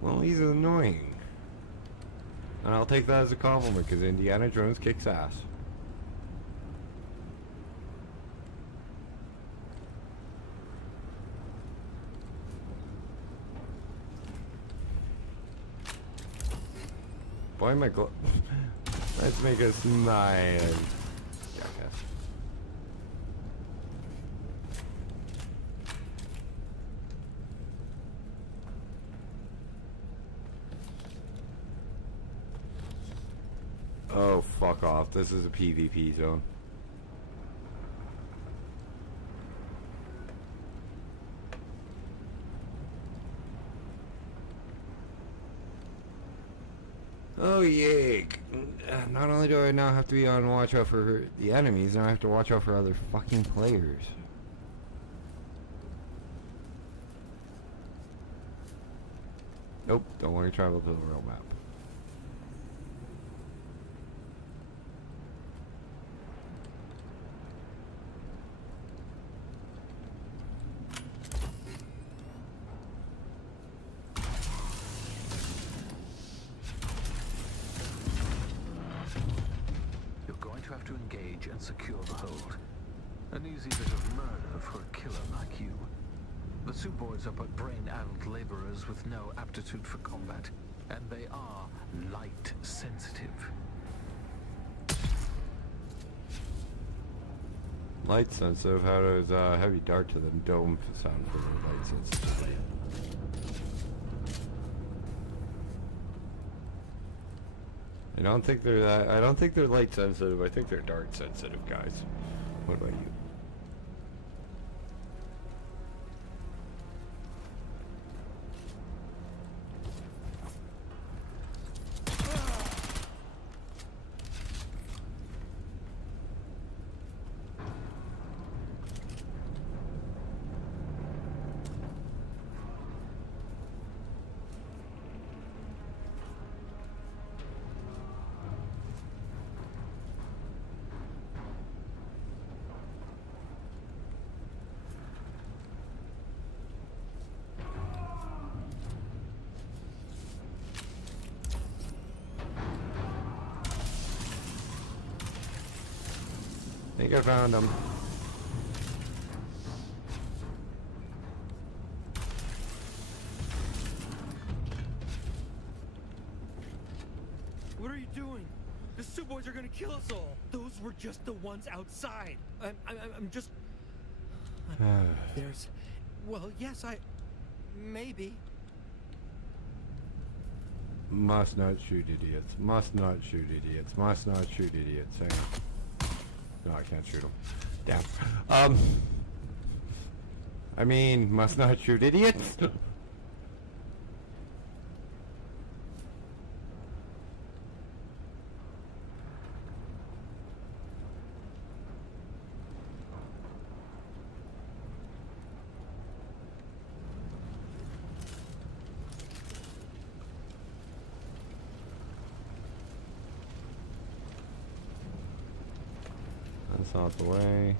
Well, he's annoying. And I'll take that as a compliment, because Indiana Jones kicks ass. Why am I Let's make a smile. Jackass. Oh, fuck off. This is a PvP zone. Oh, yake. Not only do I now have to be on watch out for the enemies, now I have to watch out for other fucking players. Nope, don't want to travel to the real map. and secure the hold. An easy bit of murder for a killer like you. The Suboids are but brain-addled laborers with no aptitude for combat, and they are light sensitive. Light sensitive? How does heavy dart to the dome sound for light sensitive? I don't think they're that. I don't think they're light sensitive. I think they're dart sensitive, guys. What about you? I think I found him. What are you doing? The Suboids are gonna kill us all. Those were just the ones outside. I'm just. There's. Well, yes, maybe. Must not shoot idiots. Must not shoot idiots. Must not shoot idiots. Hang on. No, I can't shoot him. Damn. I mean, must not shoot idiots. That's not the way.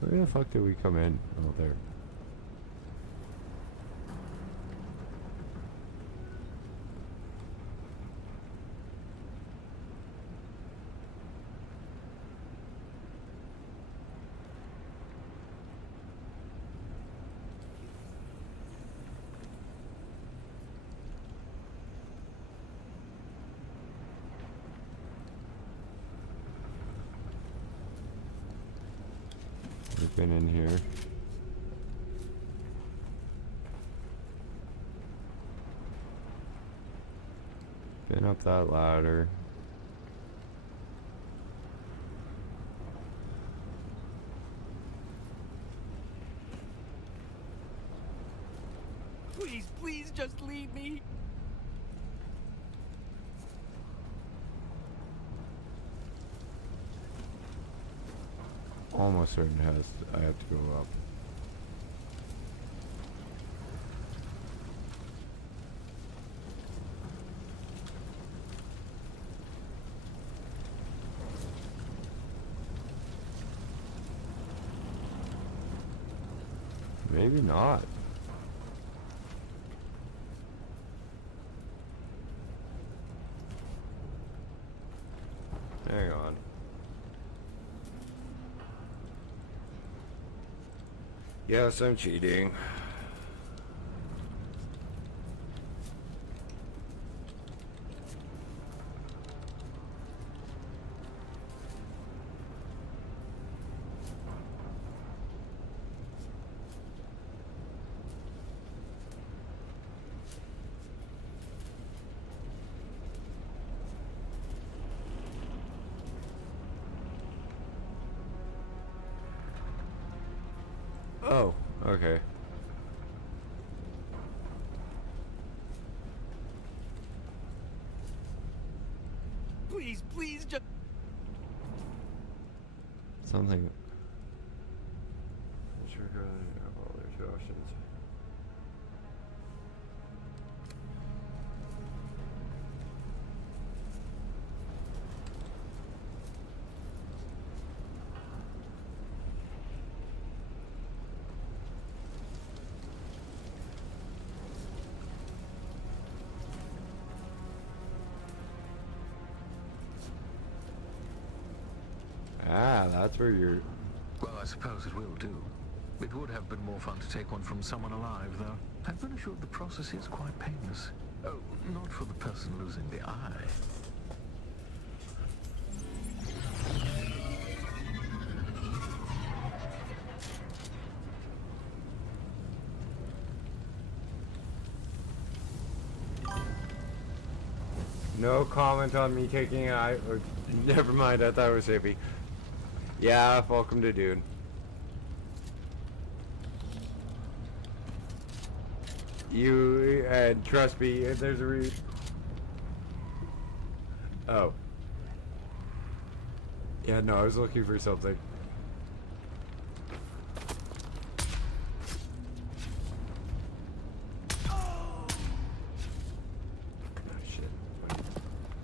Where the fuck did we come in? Oh, there. We've been in here. Been up that ladder. Please, just leave me. Almost certain I have to go up. Maybe not. Hang on. Yes, I'm cheating. Oh, okay. Please, just. Something. Well, there's two options. that's where you're... Well, I suppose it will do. It would have been more fun to take one from someone alive, though. I've been assured the process is quite painless. Oh, not for the person losing the eye. No comment on me taking an eye... Or, never mind, I thought it was hippie. Yeah, welcome to Dune. You, and trust me, there's a Oh. Yeah, no, I was looking for something. Oh shit.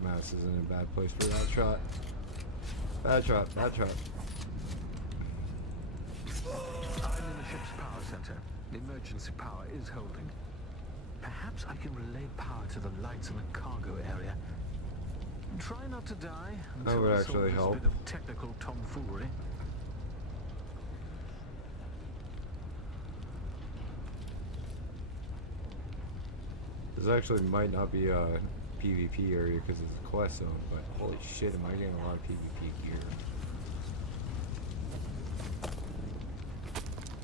My mouse is in a bad place for that shot. Bad shot, bad shot. I'm in the ship's power center. The emergency power is holding. Perhaps I can relay power to the lights in the cargo area. Try not to die That until would it's actually over help. a bit of technical tomfoolery. This actually might not be a PvP area because it's a quest zone, but holy shit, am I getting a lot of PvP gear.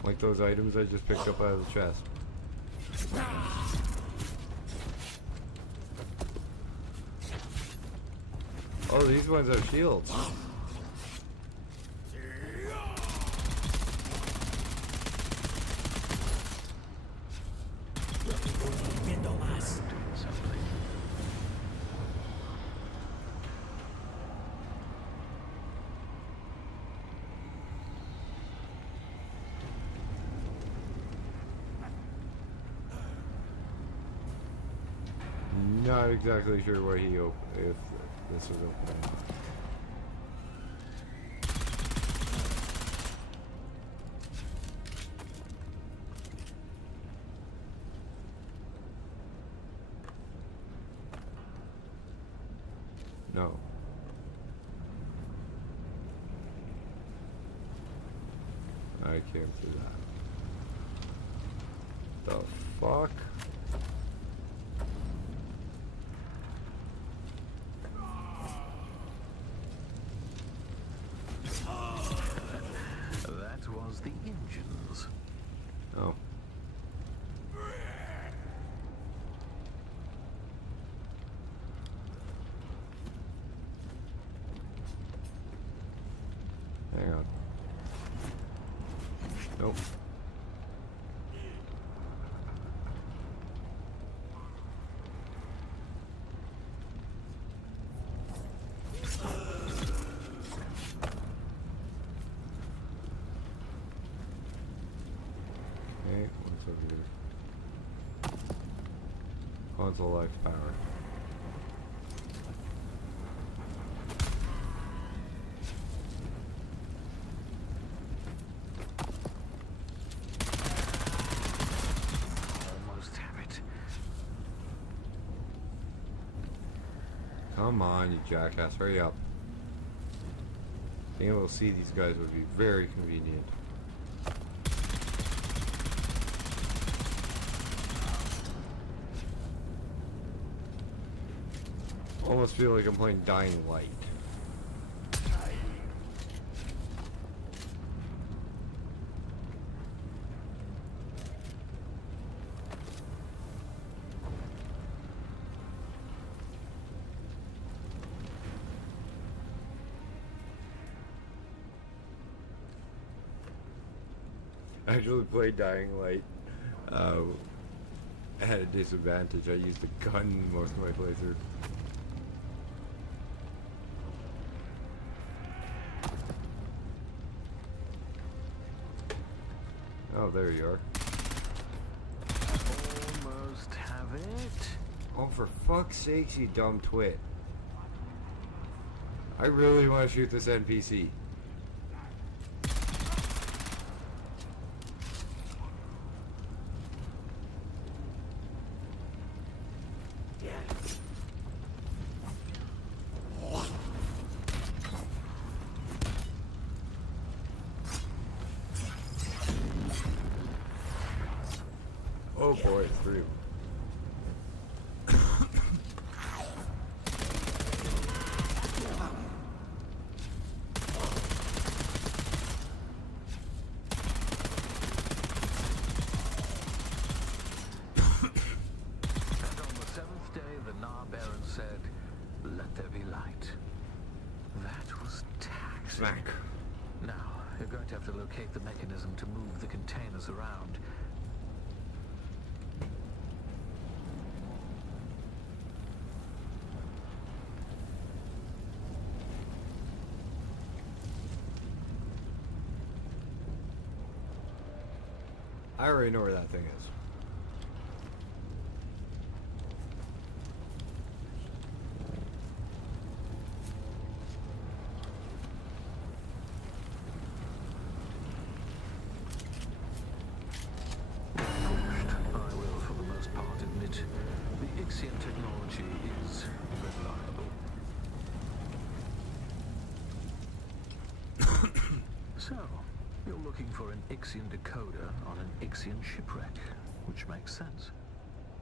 Like those items I just picked up out of the chest. Oh, these ones have shields. Not exactly sure where he if this was open. No. I came through that. The fuck? That was the engines. Oh. Hang on. Nope. Okay, what's over here? Console X power. Almost have it. Come on, you jackass, hurry up. Being able to see these guys would be very convenient. Almost feel like I'm playing Dying Light. I actually played Dying Light at a disadvantage. I used a gun most of my playthrough. Oh, there you are. Almost have it. Oh, for fuck's sakes, you dumb twit. I really want to shoot this NPC. Oh boy, it's through. And on the seventh day, the Nar Baron said, "Let there be light." That was taxing. Smack. Now, you're going to have to locate the mechanism to move the containers around. I already know where that thing is. I will, for the most part, admit the Ixian technology is reliable. So, you're looking for an Ixian decoder on an Ixian shipwreck, which makes sense.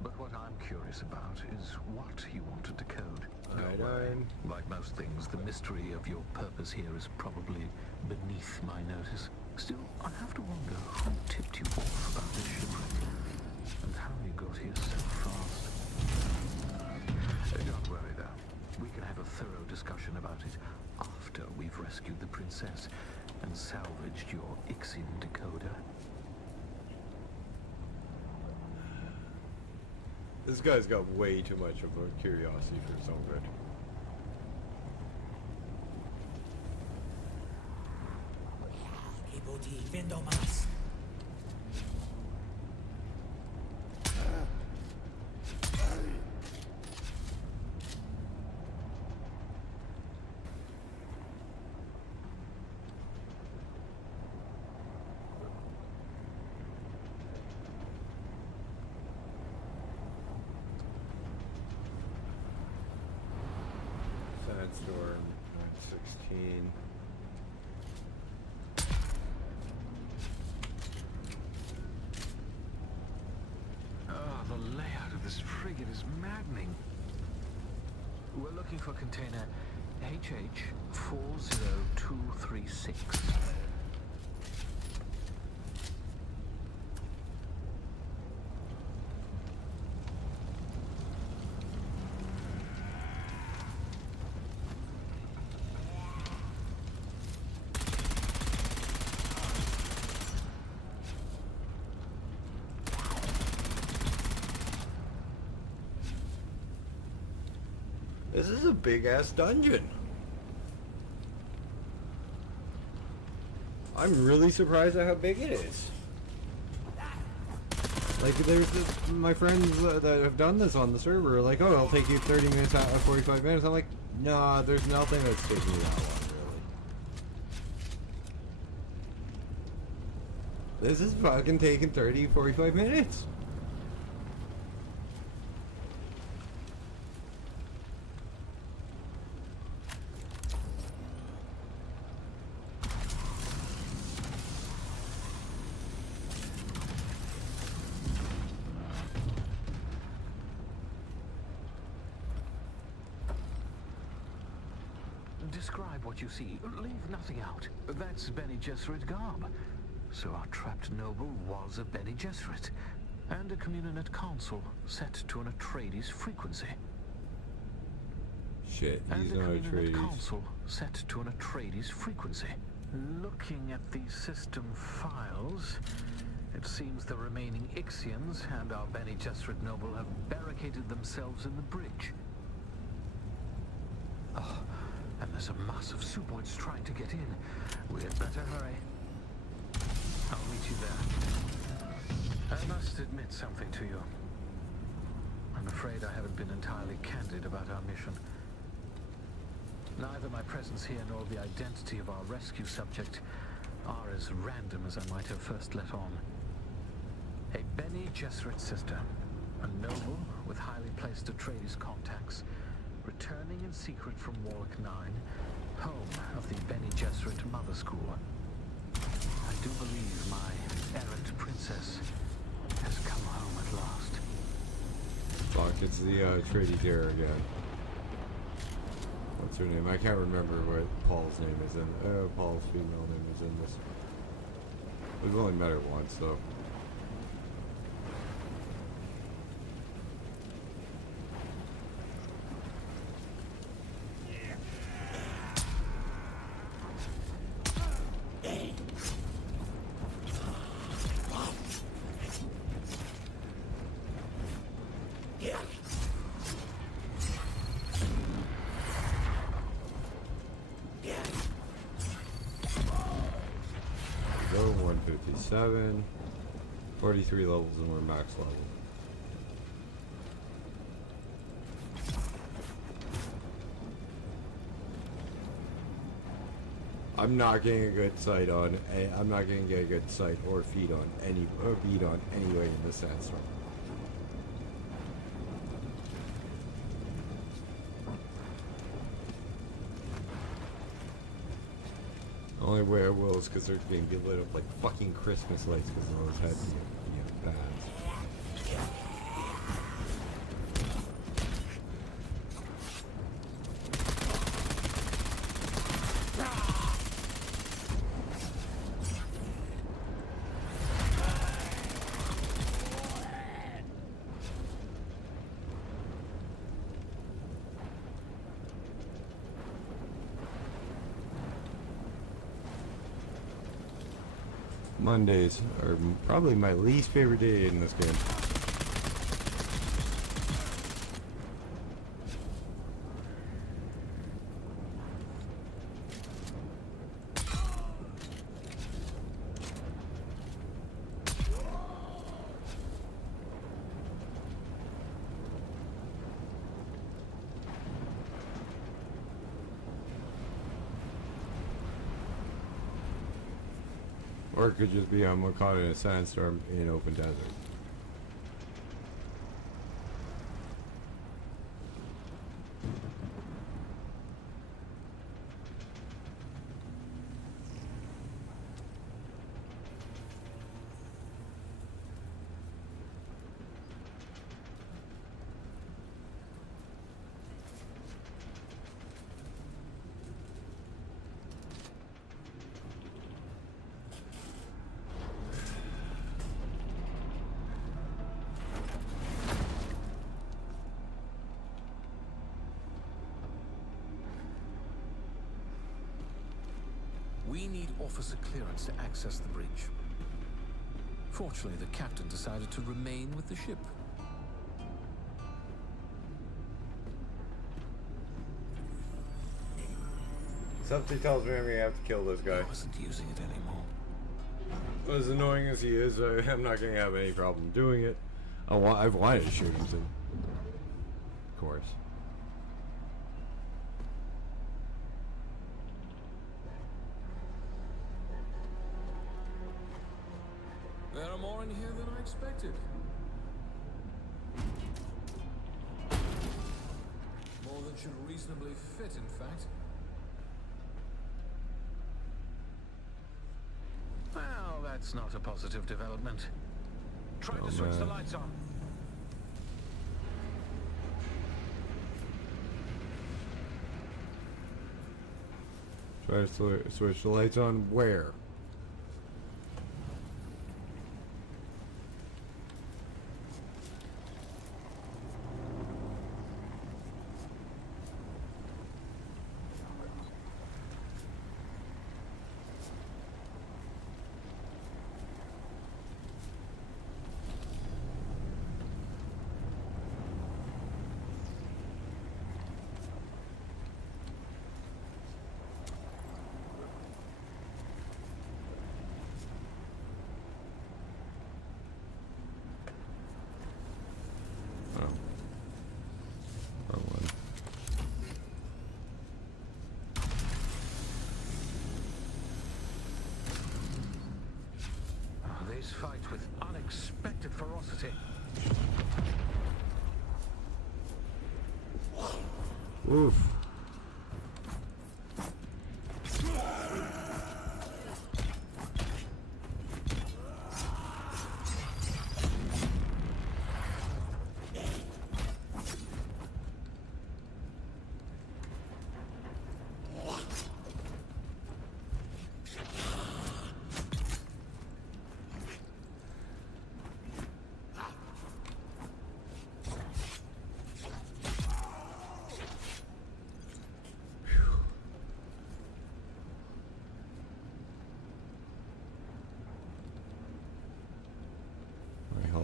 But what I'm curious about is what you want to decode. Right Don't worry. on. Like most things, the mystery of your purpose here is probably beneath my notice. Still, I have to wonder who tipped you off about this shipwreck and how you got here so fast. Don't worry, though. We can have a thorough discussion about it after we've rescued the princess and salvaged your Ixian decoder. This guy's got way too much of a curiosity for his own good. Sandstorm, 916. The layout of this frigate is maddening. We're looking for container HH40236. This is a big ass dungeon. I'm really surprised at how big it is. Like, there's my friends that have done this on the server are like, oh, it'll take you 30 minutes out of 45 minutes. I'm like, nah, there's nothing that's taking me that long, really. This is fucking taking 30, 45 minutes. Describe what you see. Leave nothing out. That's Bene Gesserit garb. So our trapped noble was a Bene Gesserit. And a Communinet console set to an Atreides frequency. Shit, he's And a not a Communinet Atreides. console set to an Atreides frequency. Looking at the system files, it seems the remaining Ixians and our Bene Gesserit noble have barricaded themselves in the bridge. Oh, and there's a mass of Suboids trying to get in. We had better hurry. I'll meet you there. I must admit something to you. I'm afraid I haven't been entirely candid about our mission. Neither my presence here nor the identity of our rescue subject are as random as I might have first let on. A Bene Gesserit sister, a noble with highly placed Atreides contacts, returning in secret from Warlock 9, home of the Bene Gesserit Mother School. I do believe my errant princess has come home at last. It's the Trady Dare again. What's her name? I can't remember what Paul's name is in. Paul's female name is in this. We've only met her once, though. So 157, 43 levels, and we're max level. I'm not getting a good sight on. I'm not going to get a good sight or feed on any beat on anyway in this sandstorm. Only way I will is because they're going to be lit up like fucking Christmas lights because those heads, bands. Mondays are probably my least favorite day in this game. Or it could just be I'm caught in a sandstorm in open desert. We need officer clearance to access the bridge. Fortunately, the captain decided to remain with the ship. Something tells me I'm gonna have to kill this guy. I wasn't using it anymore. As annoying as he is, I'm not gonna have any problem doing it. I've wanted to shoot him, so. Of course. There are more in here than I expected. More than should reasonably fit, in fact. Well, that's not a positive development. Try to switch the lights on. Try to switch the lights on where? This fight with unexpected ferocity. Oof.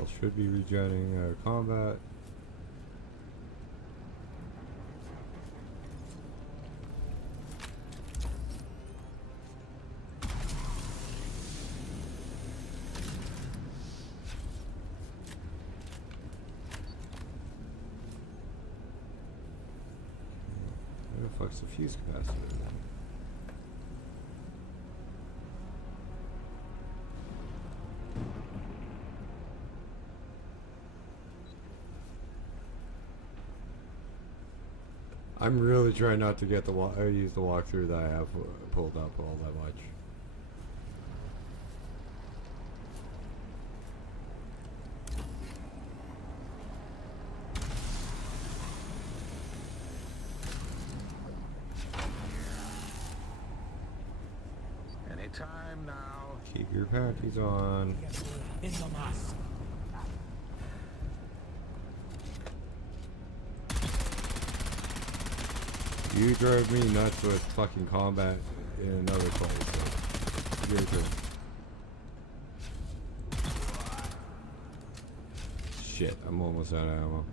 Health should be regenerating out of combat. Where the fuck's the fuse capacitor then? I'm really trying not to get the use the walkthrough that I have pulled up all that much. Anytime now. Keep your panties on. In the mask. You drove me nuts with fucking combat in another call, so your turn. Shit, I'm almost out of ammo.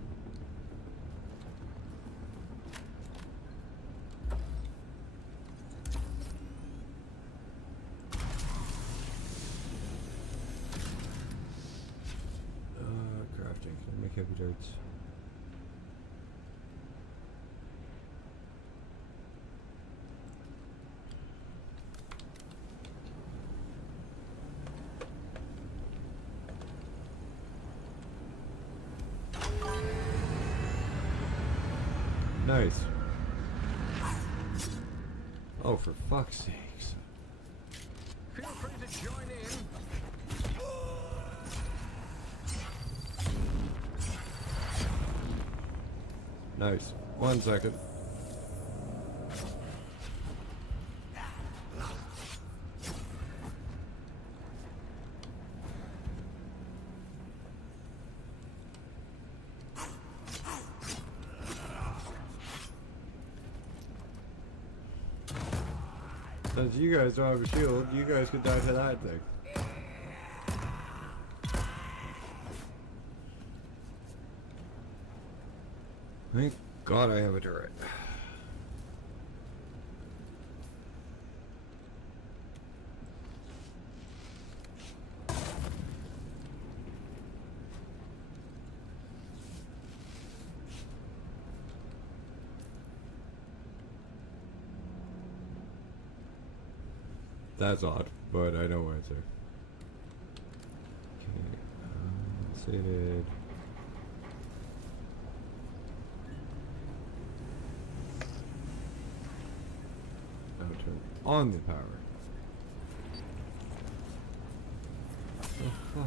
Crafting. Can I make heavy darts? Nice. Oh, for fuck's sakes. Feel free to join in. Nice. 1 second. Since you guys don't have a shield, you guys could die to that thing. Thank God I have a turret. That's odd, but I know why it's there. Okay, sated. Now turn on the power. Oh fuck.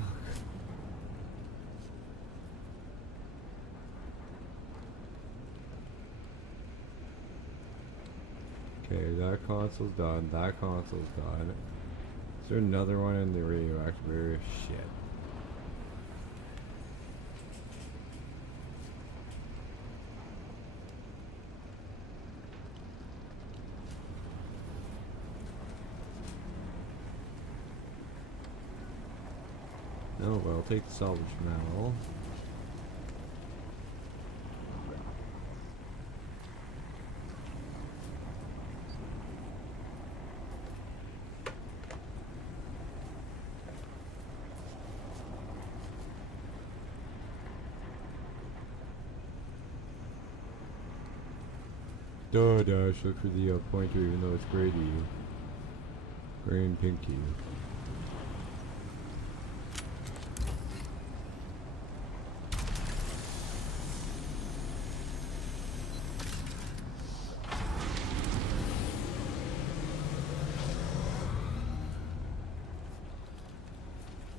Okay, that console's done. That console's done. Is there another one in the radioactive area? Shit. Oh well, take the salvage now. Duh, Dash, look for the pointer even though it's gray to you. Gray and pink to you.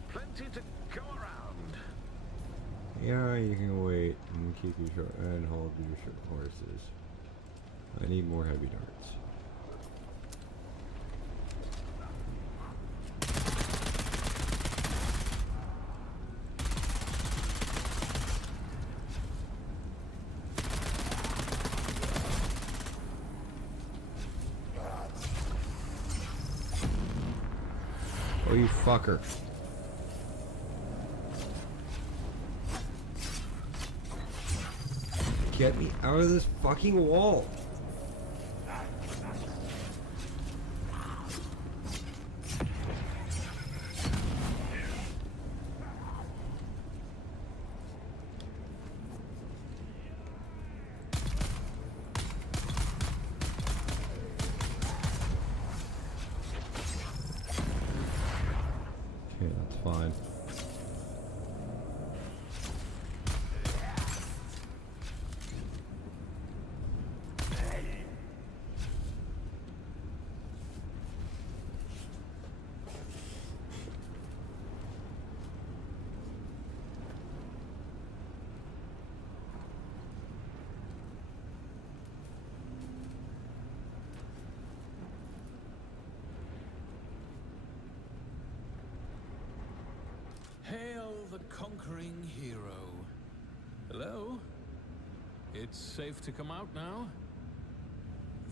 Plenty to go around. Yeah, you can wait and keep your short and hold your short horses. I need more heavy darts. Oh, you fucker. Get me out of this fucking wall. Okay, that's fine. Hail the conquering hero. Hello? It's safe to come out now?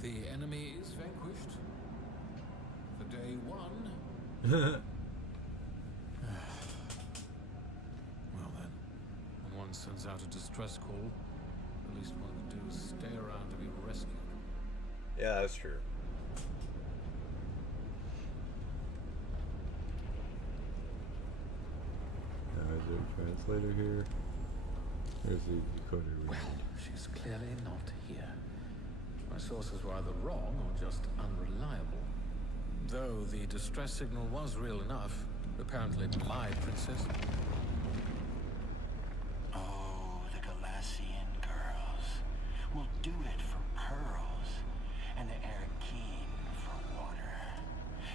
The enemy is vanquished. For day one. Well then, when one sends out a distress call, the least one can do is stay around to be rescued. Yeah, that's true. Now, is there a translator here? Here's the decoder. Well, she's clearly not here. My sources were either wrong or just unreliable. Though the distress signal was real enough, apparently my princess. Oh, the Galassian girls will do it for pearls, and the Arrakis for water.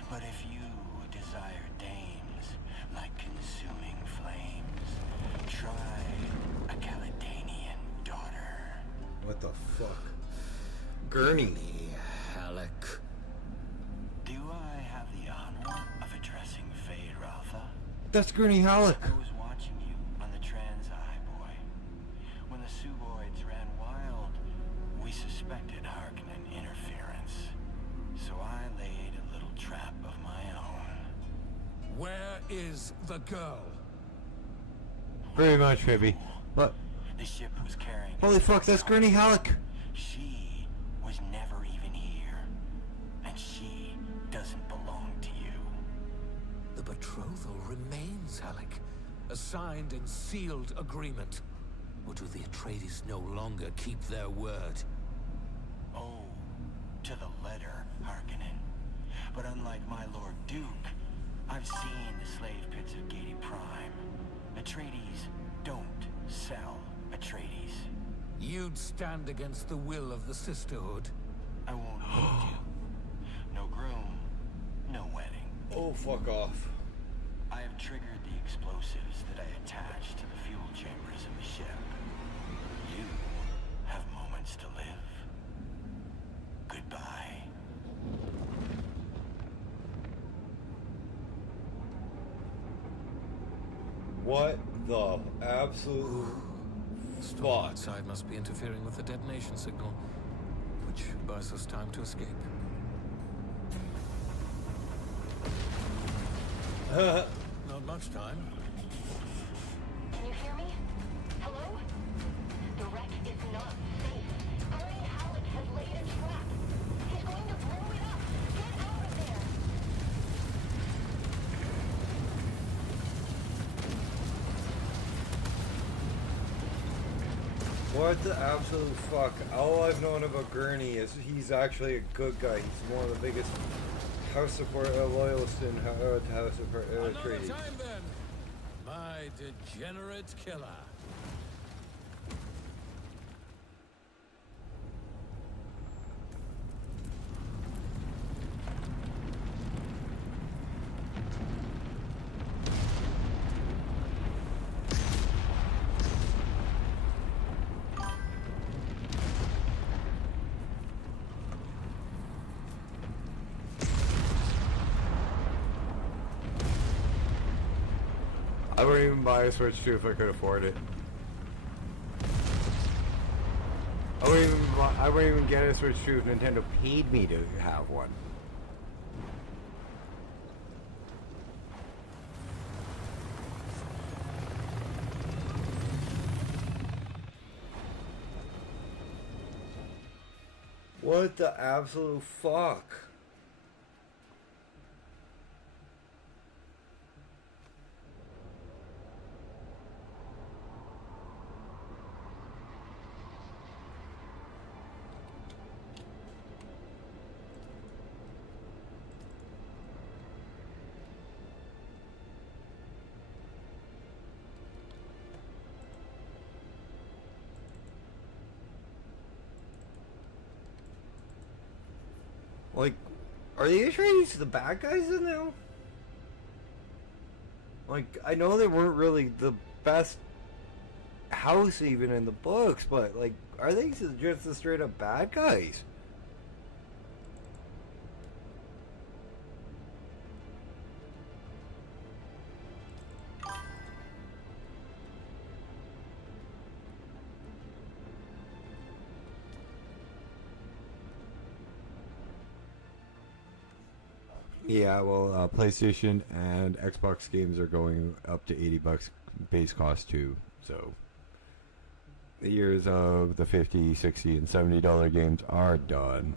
But if you desire dames like consuming flames, try a Caledonian daughter. What the fuck? Gurney. Halleck. Do I have the honor of addressing Fade Ralpha? That's Gurney Halleck. I was watching you on the Trans-Eye, boy. When the Suboids ran wild, we suspected Harkonnen interference. So I laid a little trap of my own. Where is the girl? Very much, baby. What? The ship was carrying... Holy fuck, that's Gurney Halleck. She was never even here. And she doesn't belong to you. The betrothal remains, Halleck. A signed and sealed agreement. Or do the Atreides no longer keep their word? Oh, to the letter, Harkonnen. But unlike my Lord Duke, I've seen the slave pits of Gedi Prime. Atreides don't sell Atreides. You'd stand against the will of the Sisterhood. I won't hold you. No groom, no wedding. Oh, fuck off. I have triggered the explosives that I attached to the fuel chambers of the ship. You have moments to live. Goodbye. What the absolute Storm outside must be interfering with the detonation signal, which buys us time to escape. Not much time. Can you hear me? Hello? The wreck is not safe. Gurney Halleck has laid a trap. He's going to blow it up. Get out of there. What the absolute fuck? All I've known about Gurney is he's actually a good guy. He's one of the biggest house support loyalists in House of Another Atreides. time then, my degenerate killer. I wouldn't even buy a Switch 2 if I could afford it. I wouldn't even get a Switch 2 if Nintendo paid me to have one. What the absolute fuck? Like, are the Atreides the bad guys in now? Like, I know they weren't really the best house even in the books, but like, are they just the straight up bad guys? Yeah, well, PlayStation and Xbox games are going up to $80 base cost too. So the years of the $50, $60, and $70 games are done.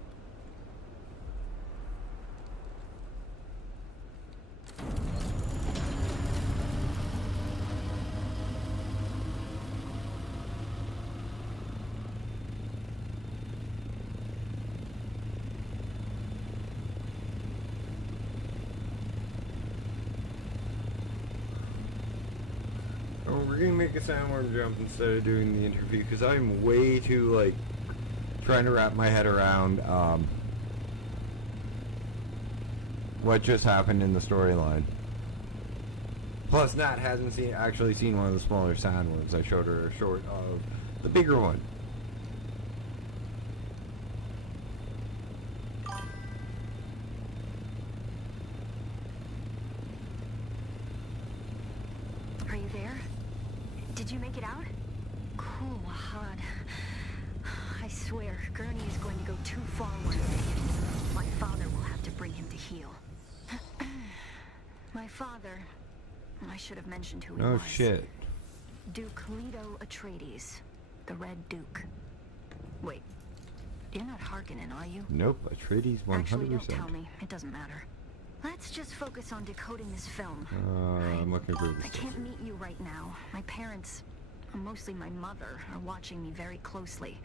We're gonna make a sandworm jump instead of doing the interview because I'm way too like trying to wrap my head around what just happened in the storyline. Plus, Nat hasn't actually seen one of the smaller sandworms. I showed her a short of the bigger one. Are you there? Did you make it out? Cool, hot. I swear, Gurney is going to go too far one day. My father will have to bring him to heel. My father... I should have mentioned who he was. Oh shit. Duke Leto Atreides, the Red Duke. Wait, you're not Harkonnen, are you? Nope, Atreides 100%. Actually, don't tell me. It doesn't matter. Let's just focus on decoding this film. I'm looking for this. I can't meet you right now. My parents, mostly my mother, are watching me very closely.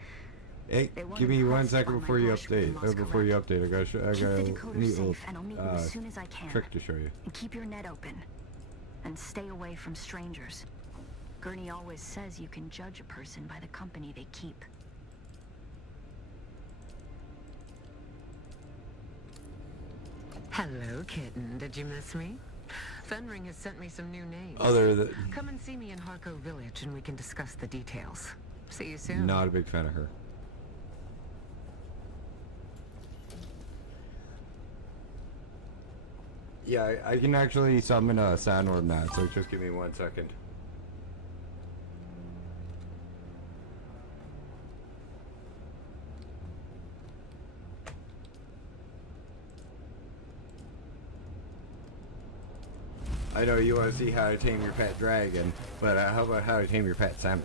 Hey, They weren't give me 1 impressed second by my before you harsh update. laws, Before you correct? update, I got Keep the a decoder neat little safe, and I'll meet you as soon as I can. trick to show you. And keep your net open. And stay away from strangers. Gurney always says you can judge a person by the company they keep. Hello, kitten. Did you miss me? Fenring has sent me some new names. Other than Come and see me in Harko Village and we can discuss the details. See you soon. not a big fan of her. Yeah, I can actually summon a sandworm now, so just give me 1 second. I know you want to see how to tame your pet dragon, but how about how to tame your pet sandworm?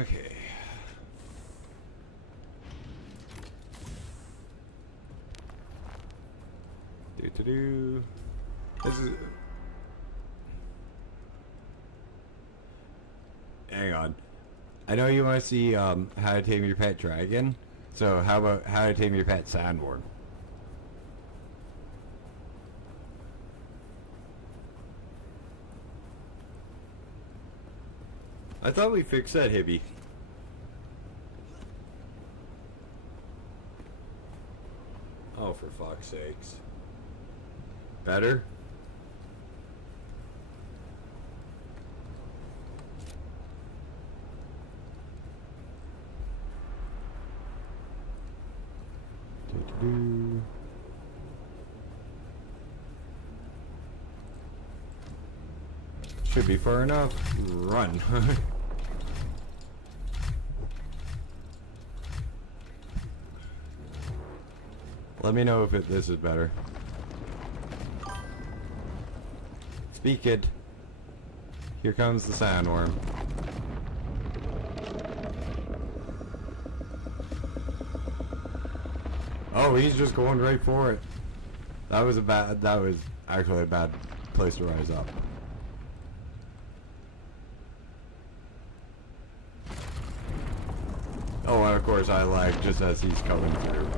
Okay. Do. This is. Hang on. I know you want to see how to tame your pet dragon. So how about how to tame your pet sandworm? I thought we fixed that, Hibby. Oh, for fuck's sakes. Better? Do-do-do. Should be far enough. Run. Let me know if this is better. Speak it. Here comes the sandworm. Oh, he's just going right for it. That was actually a bad place to rise up. Oh, and of course I lag just as he's coming through.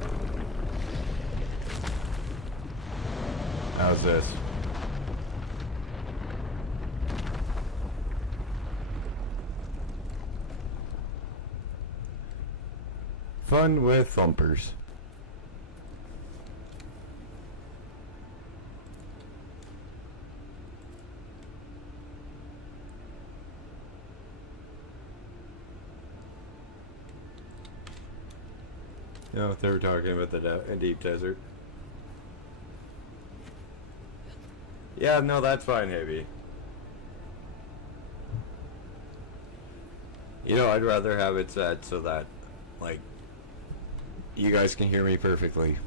How's this? Fun with thumpers. No, they were talking about the deep desert. Yeah, no, that's fine, Heavy. You know, I'd rather have it set so that, like, you guys can hear me perfectly.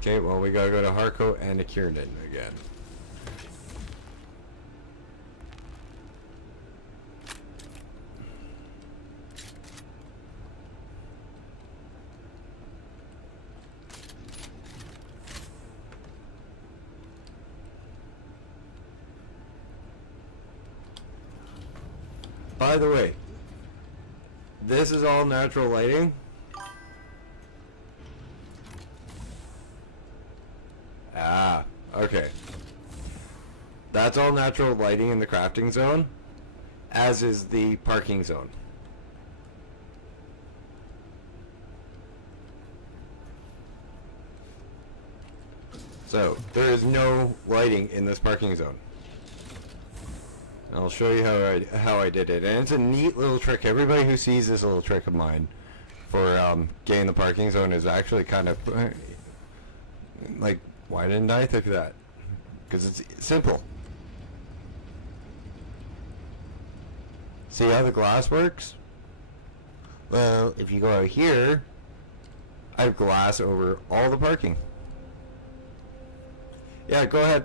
Okay, well, we gotta go to Harco and to Kiernan again. By the way, this is all natural lighting. Ah, okay. That's all natural lighting in the crafting zone, as is the parking zone. So, there is no lighting in this parking zone. I'll show you how I did it, and it's a neat little trick. Everybody who sees this little trick of mine for getting the parking zone is actually kind of like, why didn't I think of that? Because it's simple. See how the glass works? Well, if you go out here, I have glass over all the parking. Yeah, go ahead.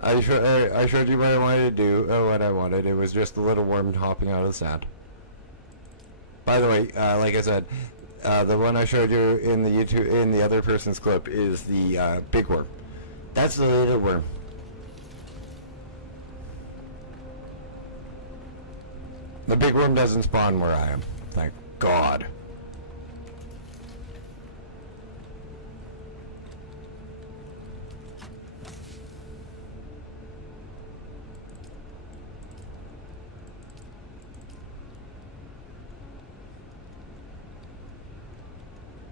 I showed you what I wanted to do. What I wanted. It was just a little worm hopping out of the sand. By the way, like I said, the one I showed you in the other person's clip is the big worm. That's the little worm. The big worm doesn't spawn where I am. Thank God.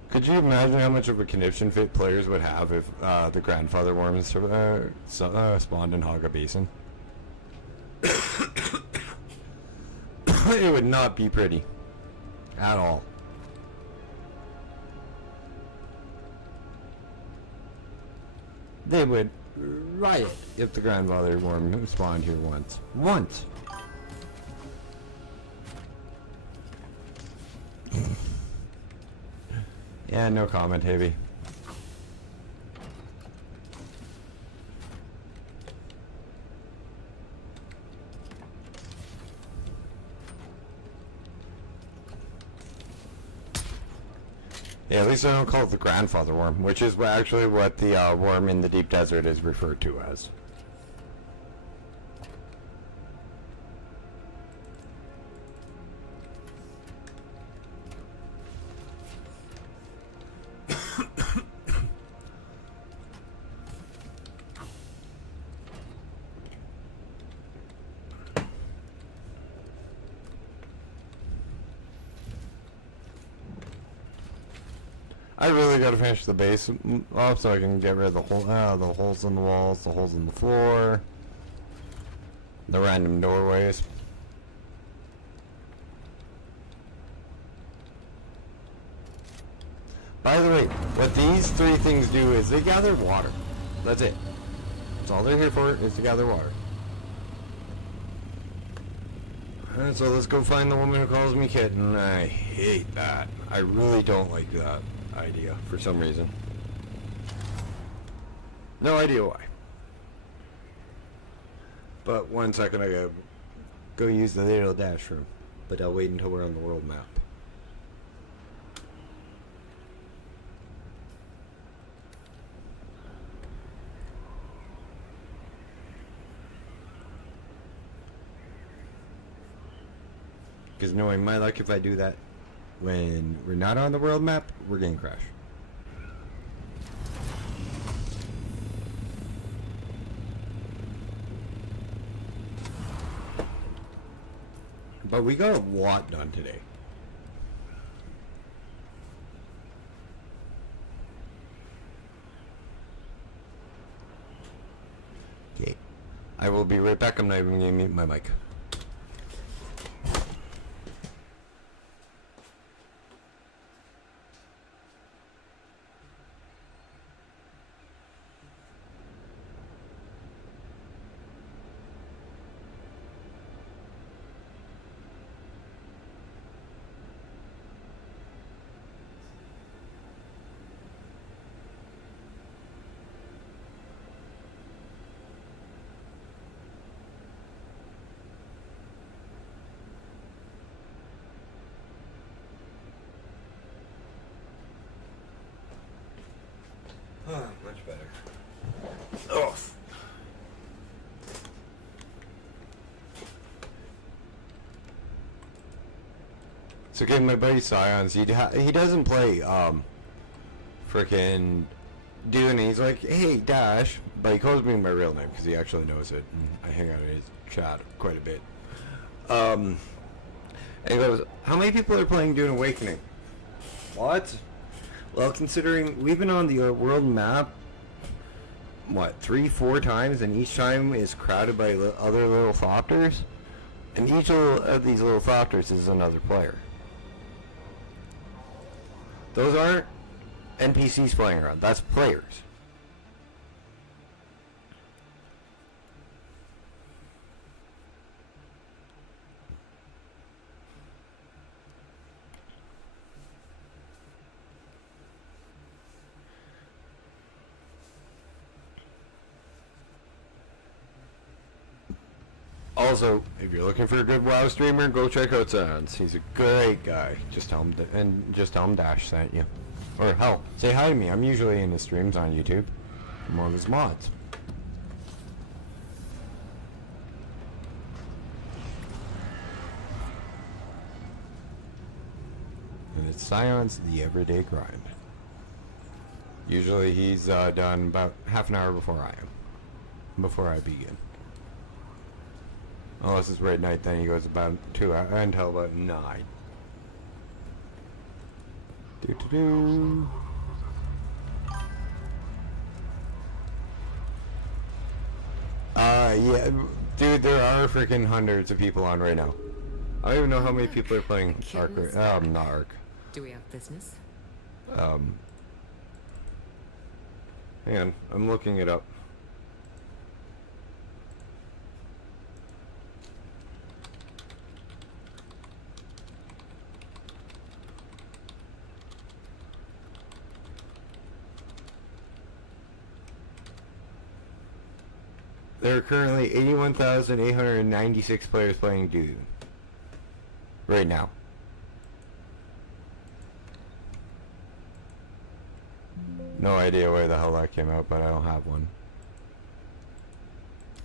Could you imagine how much of a conniption fit players would have if the grandfather worms spawned in Haga Basin? It would not be pretty. At all. They would riot if the grandfather worm spawned here once. Once! Yeah, no comment, Heavy. Yeah, at least I don't call it the grandfather worm, which is actually what the worm in the deep desert is referred to as. I really gotta finish the base off so I can get rid of the holes in the walls, the holes in the floor, the random doorways. By the way, what these three things do is they gather water. That's it. That's all they're here for, is to gather water. And so let's go find the woman who calls me kitten. I hate that. I really don't like that idea for some reason. No idea why. But 1 second I gotta go use the little dash room. But I'll wait until we're on the world map. Because knowing my luck, if I do that when we're not on the world map, we're gonna crash. But we got a lot done today. Okay. I will be right back. I'm not even gonna mute my mic. Much better. Oh. So again, my buddy Scions, he doesn't play frickin' Dune. He's like, hey Dash, but he calls me my real name because he actually knows it. And I hang out in his chat quite a bit. And he goes, how many people are playing Dune Awakening? What? Well, considering we've been on the world map, what, 3-4 times, and each time is crowded by other little thopters, and each of these little thopters is another player. Those aren't NPCs flying around, that's players. Also, if you're looking for a good WoW streamer, go check out Sans. He's a great guy. Just tell him Dash sent you. Or hell, say hi to me. I'm usually in his streams on YouTube. I'm one of his mods. And it's Scion's The Everyday Grind. Usually he's done about half an hour before I am. Before I begin. Unless it's red night, then he goes about 2 hours until about 9. Yeah, dude, there are freaking hundreds of people on right now. I don't even know how many people are playing Ark. Not Ark. Do we have business? Hang on, I'm looking it up. There are currently 81,896 players playing Dune. Right now. No idea where the hell that came out, but I don't have one.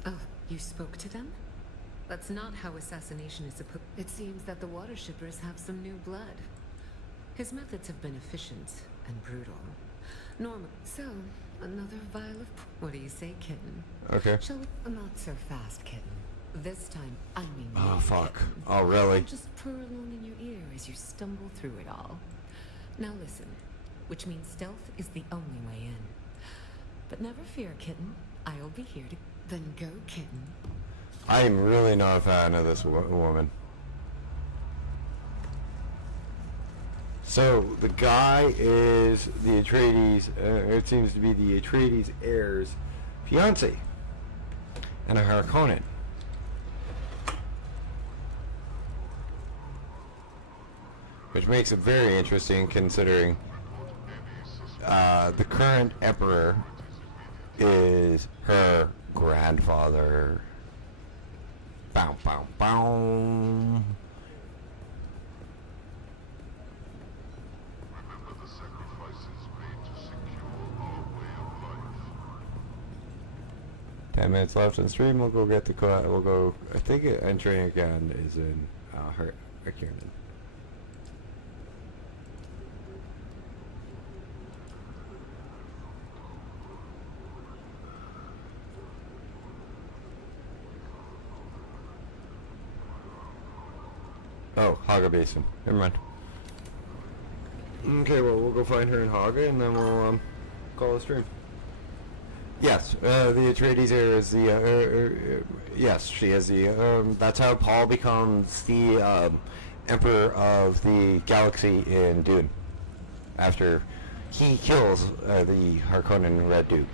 Oh, you spoke to them? That's not how assassination is supposed. It seems that the water shippers have some new blood. His methods have been efficient and brutal. Normal. So, another vial of... What do you say, kitten? Okay. Shall we... Not so fast, kitten. This time, I mean... Oh, fuck. Kitten. Oh, really? Just purr along in your ear as you stumble through it all. Now listen. Which means stealth is the only way in. But never fear, kitten. I'll be here to... Then go, kitten. I am really not a fan of this woman. So, the guy is the Atreides, it seems to be the Atreides heir's fiance. And a Harkonnen. which makes it very interesting considering the current emperor is her grandfather. Bow, bow, bow. Remember the sacrifices made to secure our way of life. 10 minutes left in the stream. We'll go get the we'll go. I think entering again is in Arrakis. Oh, Haga Basin. Never mind. Okay, well, we'll go find her in Haga, and then we'll call a stream. Yes, the Atreides here is the, yes, she is the, that's how Paul becomes the, Emperor of the Galaxy in Dune. After he kills, the Harkonnen Red Duke.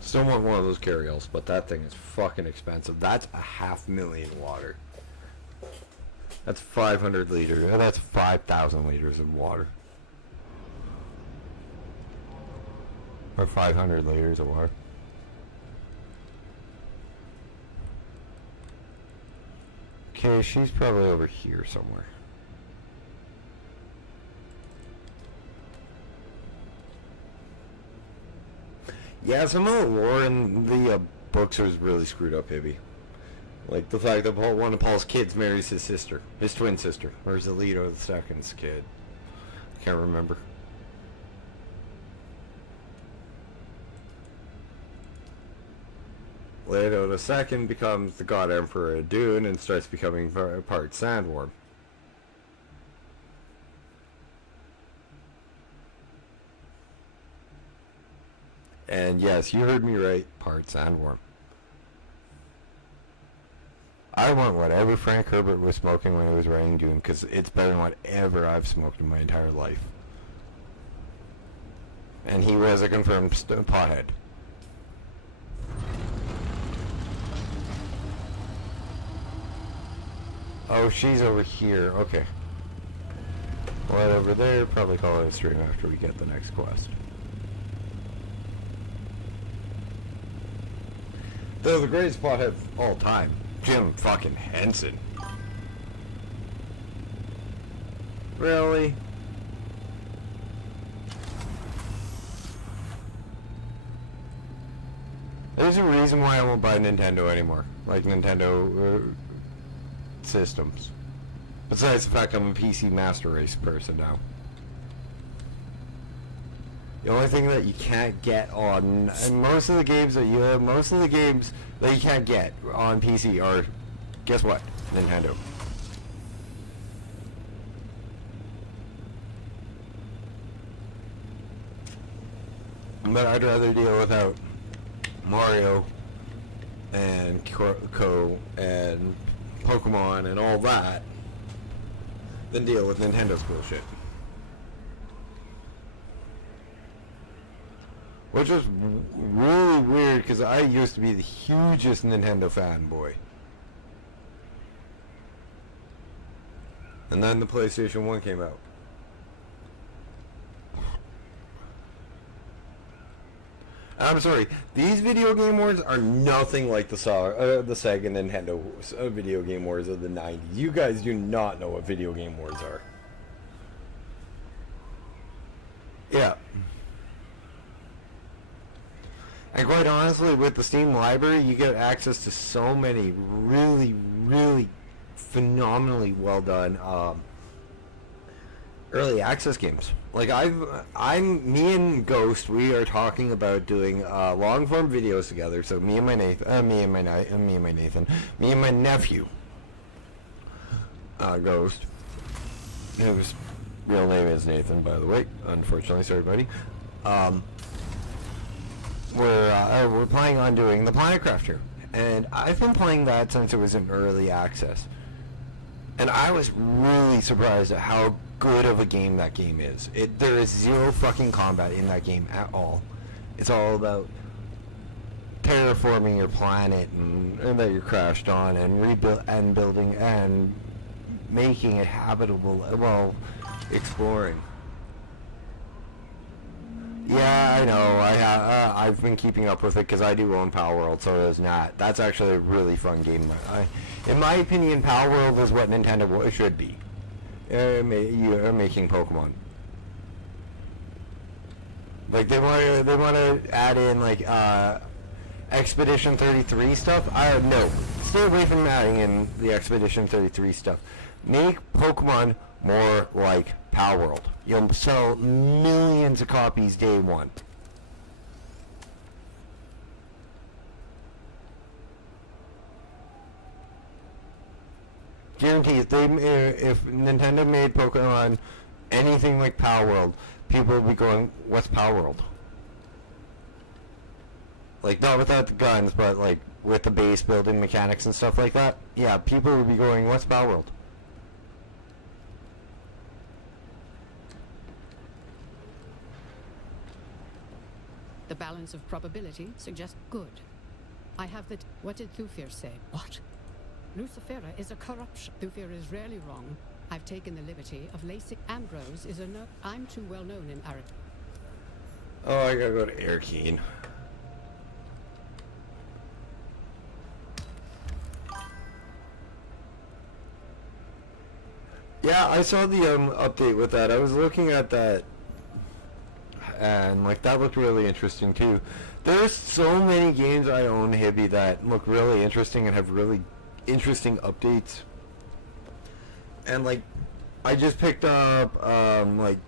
Still want one of those carryalls, but that thing is fucking expensive. That's 500,000 water. That's 500 liters. That's 5,000 liters of water. Or 500 liters of water. Okay, she's probably over here somewhere. Yeah, some of the lore in the books was really screwed up, heavy. Like the fact that one of Paul's kids marries his sister, his twin sister, or is it Leto II's kid? I can't remember. Leto II becomes the God Emperor of Dune and starts becoming part sandworm. And yes, you heard me right, part sandworm. I want whatever Frank Herbert was smoking when he was writing Dune, because it's better than whatever I've smoked in my entire life. And he was a confirmed pothead. Oh, she's over here. Okay. Right over there. Probably call it a stream after we get the next quest. Though the greatest pothead of all time, Jim fucking Henson. Really? There's a reason why I won't buy Nintendo anymore. Like Nintendo systems. Besides the fact I'm a PC Master Race person now. The only thing that you can't get on, and most of the games that you can't get on PC are, guess what? Nintendo. But I'd rather deal without Mario and Co and Pokemon and all that than deal with Nintendo's bullshit. Which was really weird because I used to be the hugest Nintendo fanboy. And then the PlayStation 1 came out. I'm sorry, these video game wars are nothing like the Sega Nintendo video game wars of the 90s. You guys do not know what video game wars are. Yeah. And quite honestly, with the Steam library, you get access to so many really, really phenomenally well done early access games. Like me and Ghost, we are talking about doing long form videos together. So me and my nephew, Ghost, whose real name is Nathan, by the way. Unfortunately, sorry, buddy. We're planning on doing the Planet Crafter, and I've been playing that since it was in early access. And I was really surprised at how good of a game that game is. There is zero fucking combat in that game at all. It's all about terraforming your planet and that you're crashed on, and building and making it habitable while exploring. Yeah, I know. I've been keeping up with it because I do own Power World, so does Nat. That's actually a really fun game. In my opinion, Power World is what Nintendo should be. You're making Pokemon. Like they want to add in like Expedition 33 stuff. No, stay away from adding in the Expedition 33 stuff. Make Pokemon more like Power World. You'll sell millions of copies day one. Guarantee if Nintendo made Pokemon anything like Power World, people would be going, "What's Power World?" Like, not without the guns, but like with the base building mechanics and stuff like that. Yeah, people would be going, "What's Power World?" The balance of probability suggests good. I have the... What did Thufir say? What? Lucifera is a corruption. Thufir is rarely wrong. I've taken the liberty of lacing... Ambrose is a no... I'm too well known in Arrakis. Oh, I gotta go to Arrakis. Yeah, I saw the update with that. I was looking at that, and like that looked really interesting too. There's so many games I own, Hibby, that look really interesting and have really interesting updates. And like, I just picked up like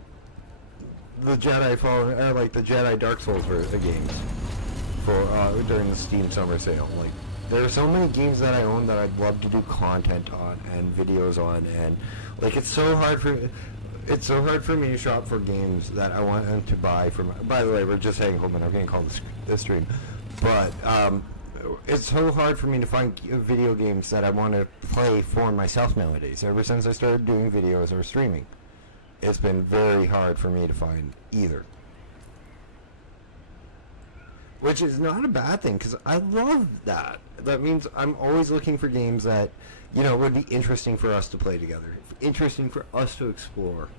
the Jedi Fallen, or like the Jedi Dark Souls version games for during the Steam Summer Sale. Like, there are so many games that I own that I'd love to do content on and videos on, and like it's so hard for me to shop for games that I want them to buy from. By the way, we're just saying, hold on, I'm getting called this stream, but it's so hard for me to find video games that I want to play for myself nowadays. Ever since I started doing videos or streaming, it's been very hard for me to find either. Which is not a bad thing, because I love that. That means I'm always looking for games that, you know, would be interesting for us to play together. Interesting for us to explore.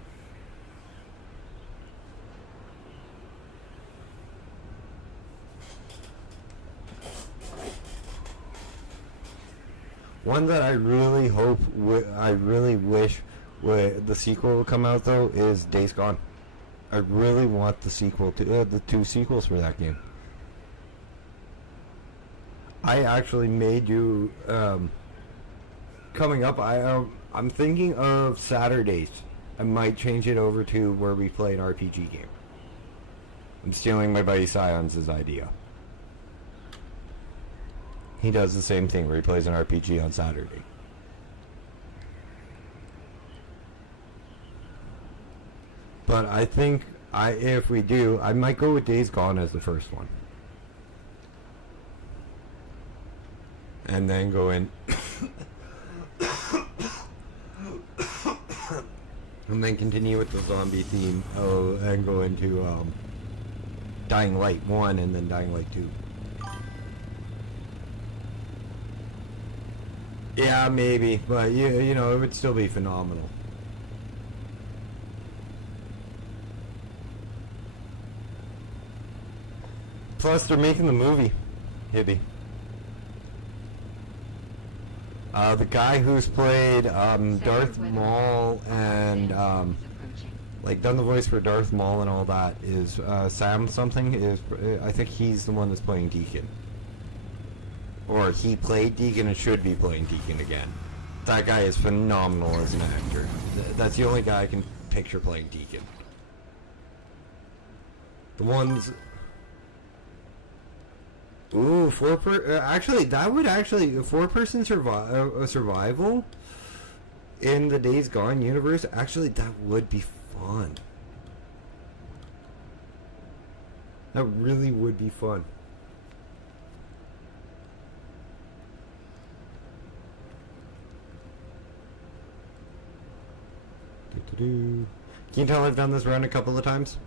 One that I really hope, I really wish the sequel will come out, though, is Days Gone. I really want the sequel to the 2 sequels for that game. I actually may do coming up. I'm thinking of Saturdays. I might change it over to where we play an RPG game. I'm stealing my buddy Scion's idea. He does the same thing where he plays an RPG on Saturday. But I think if we do, I might go with Days Gone as the first one. And then go in and then continue with the zombie theme and go into Dying Light 1 and then Dying Light 2. Yeah, maybe, but you know, it would still be phenomenal. Plus, they're making the movie, Hibby. The guy who's played Darth Maul and like done the voice for Darth Maul and all that is Sam something. I think he's the one that's playing Deacon, or he played Deacon and should be playing Deacon again. That guy is phenomenal as an actor. That's the only guy I can picture playing Deacon. The ones. Ooh, actually, that would actually... A 4-person survival in the Days Gone universe, actually, that would be fun. That really would be fun. Can you tell I've done this run a couple of times?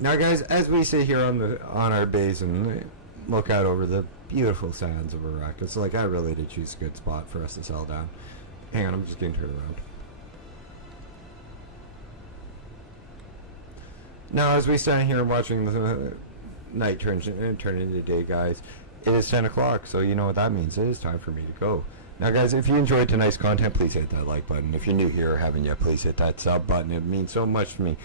Now, guys, as we sit here on our base and look out over the beautiful sands of Arrakis, like, I really did choose a good spot for us to settle down. Hang on, I'm just getting turned around. Now, as we stand here watching the night turn into day, guys, it is 10 o'clock, so you know what that means. It is time for me to go. Now, guys, if you enjoyed tonight's content, please hit that like button. If you're new here or haven't yet, please hit that sub button. It means so much to me.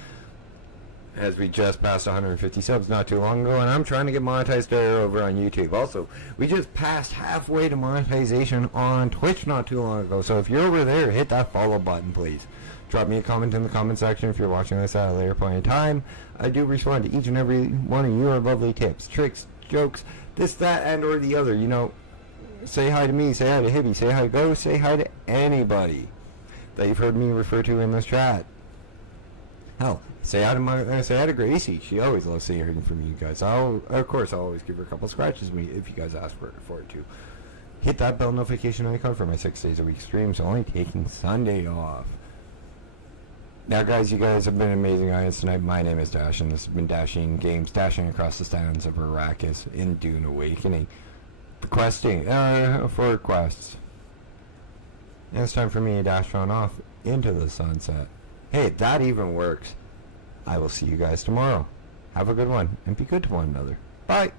As we just passed 150 subs not too long ago, and I'm trying to get monetized there over on YouTube. Also, we just passed halfway to monetization on Twitch not too long ago, so if you're over there, hit that follow button, please. Drop me a comment in the comment section if you're watching this at a later point in time. I do respond to each and every one of your lovely tips, tricks, jokes, this, that, and or the other. You know, say hi to me, say hi to Hibby, say hi to Go, say hi to anybody that you've heard me refer to in this chat. Hell, say hi to Gracie. She always loves hearing from you guys. Of course, I'll always give her a couple scratches if you guys ask for it too. Hit that bell notification icon for my 6 days a week streams, only taking Sunday off. Now, guys, you guys have been amazing audience tonight. My name is Dash, and this has been Dashing Games, dashing across the sands of Arrakis in Dune Awakening. Questing, for quests. And it's time for me to dash on off into the sunset. Hey, that even works. I will see you guys tomorrow. Have a good one, and be good to one another. Bye!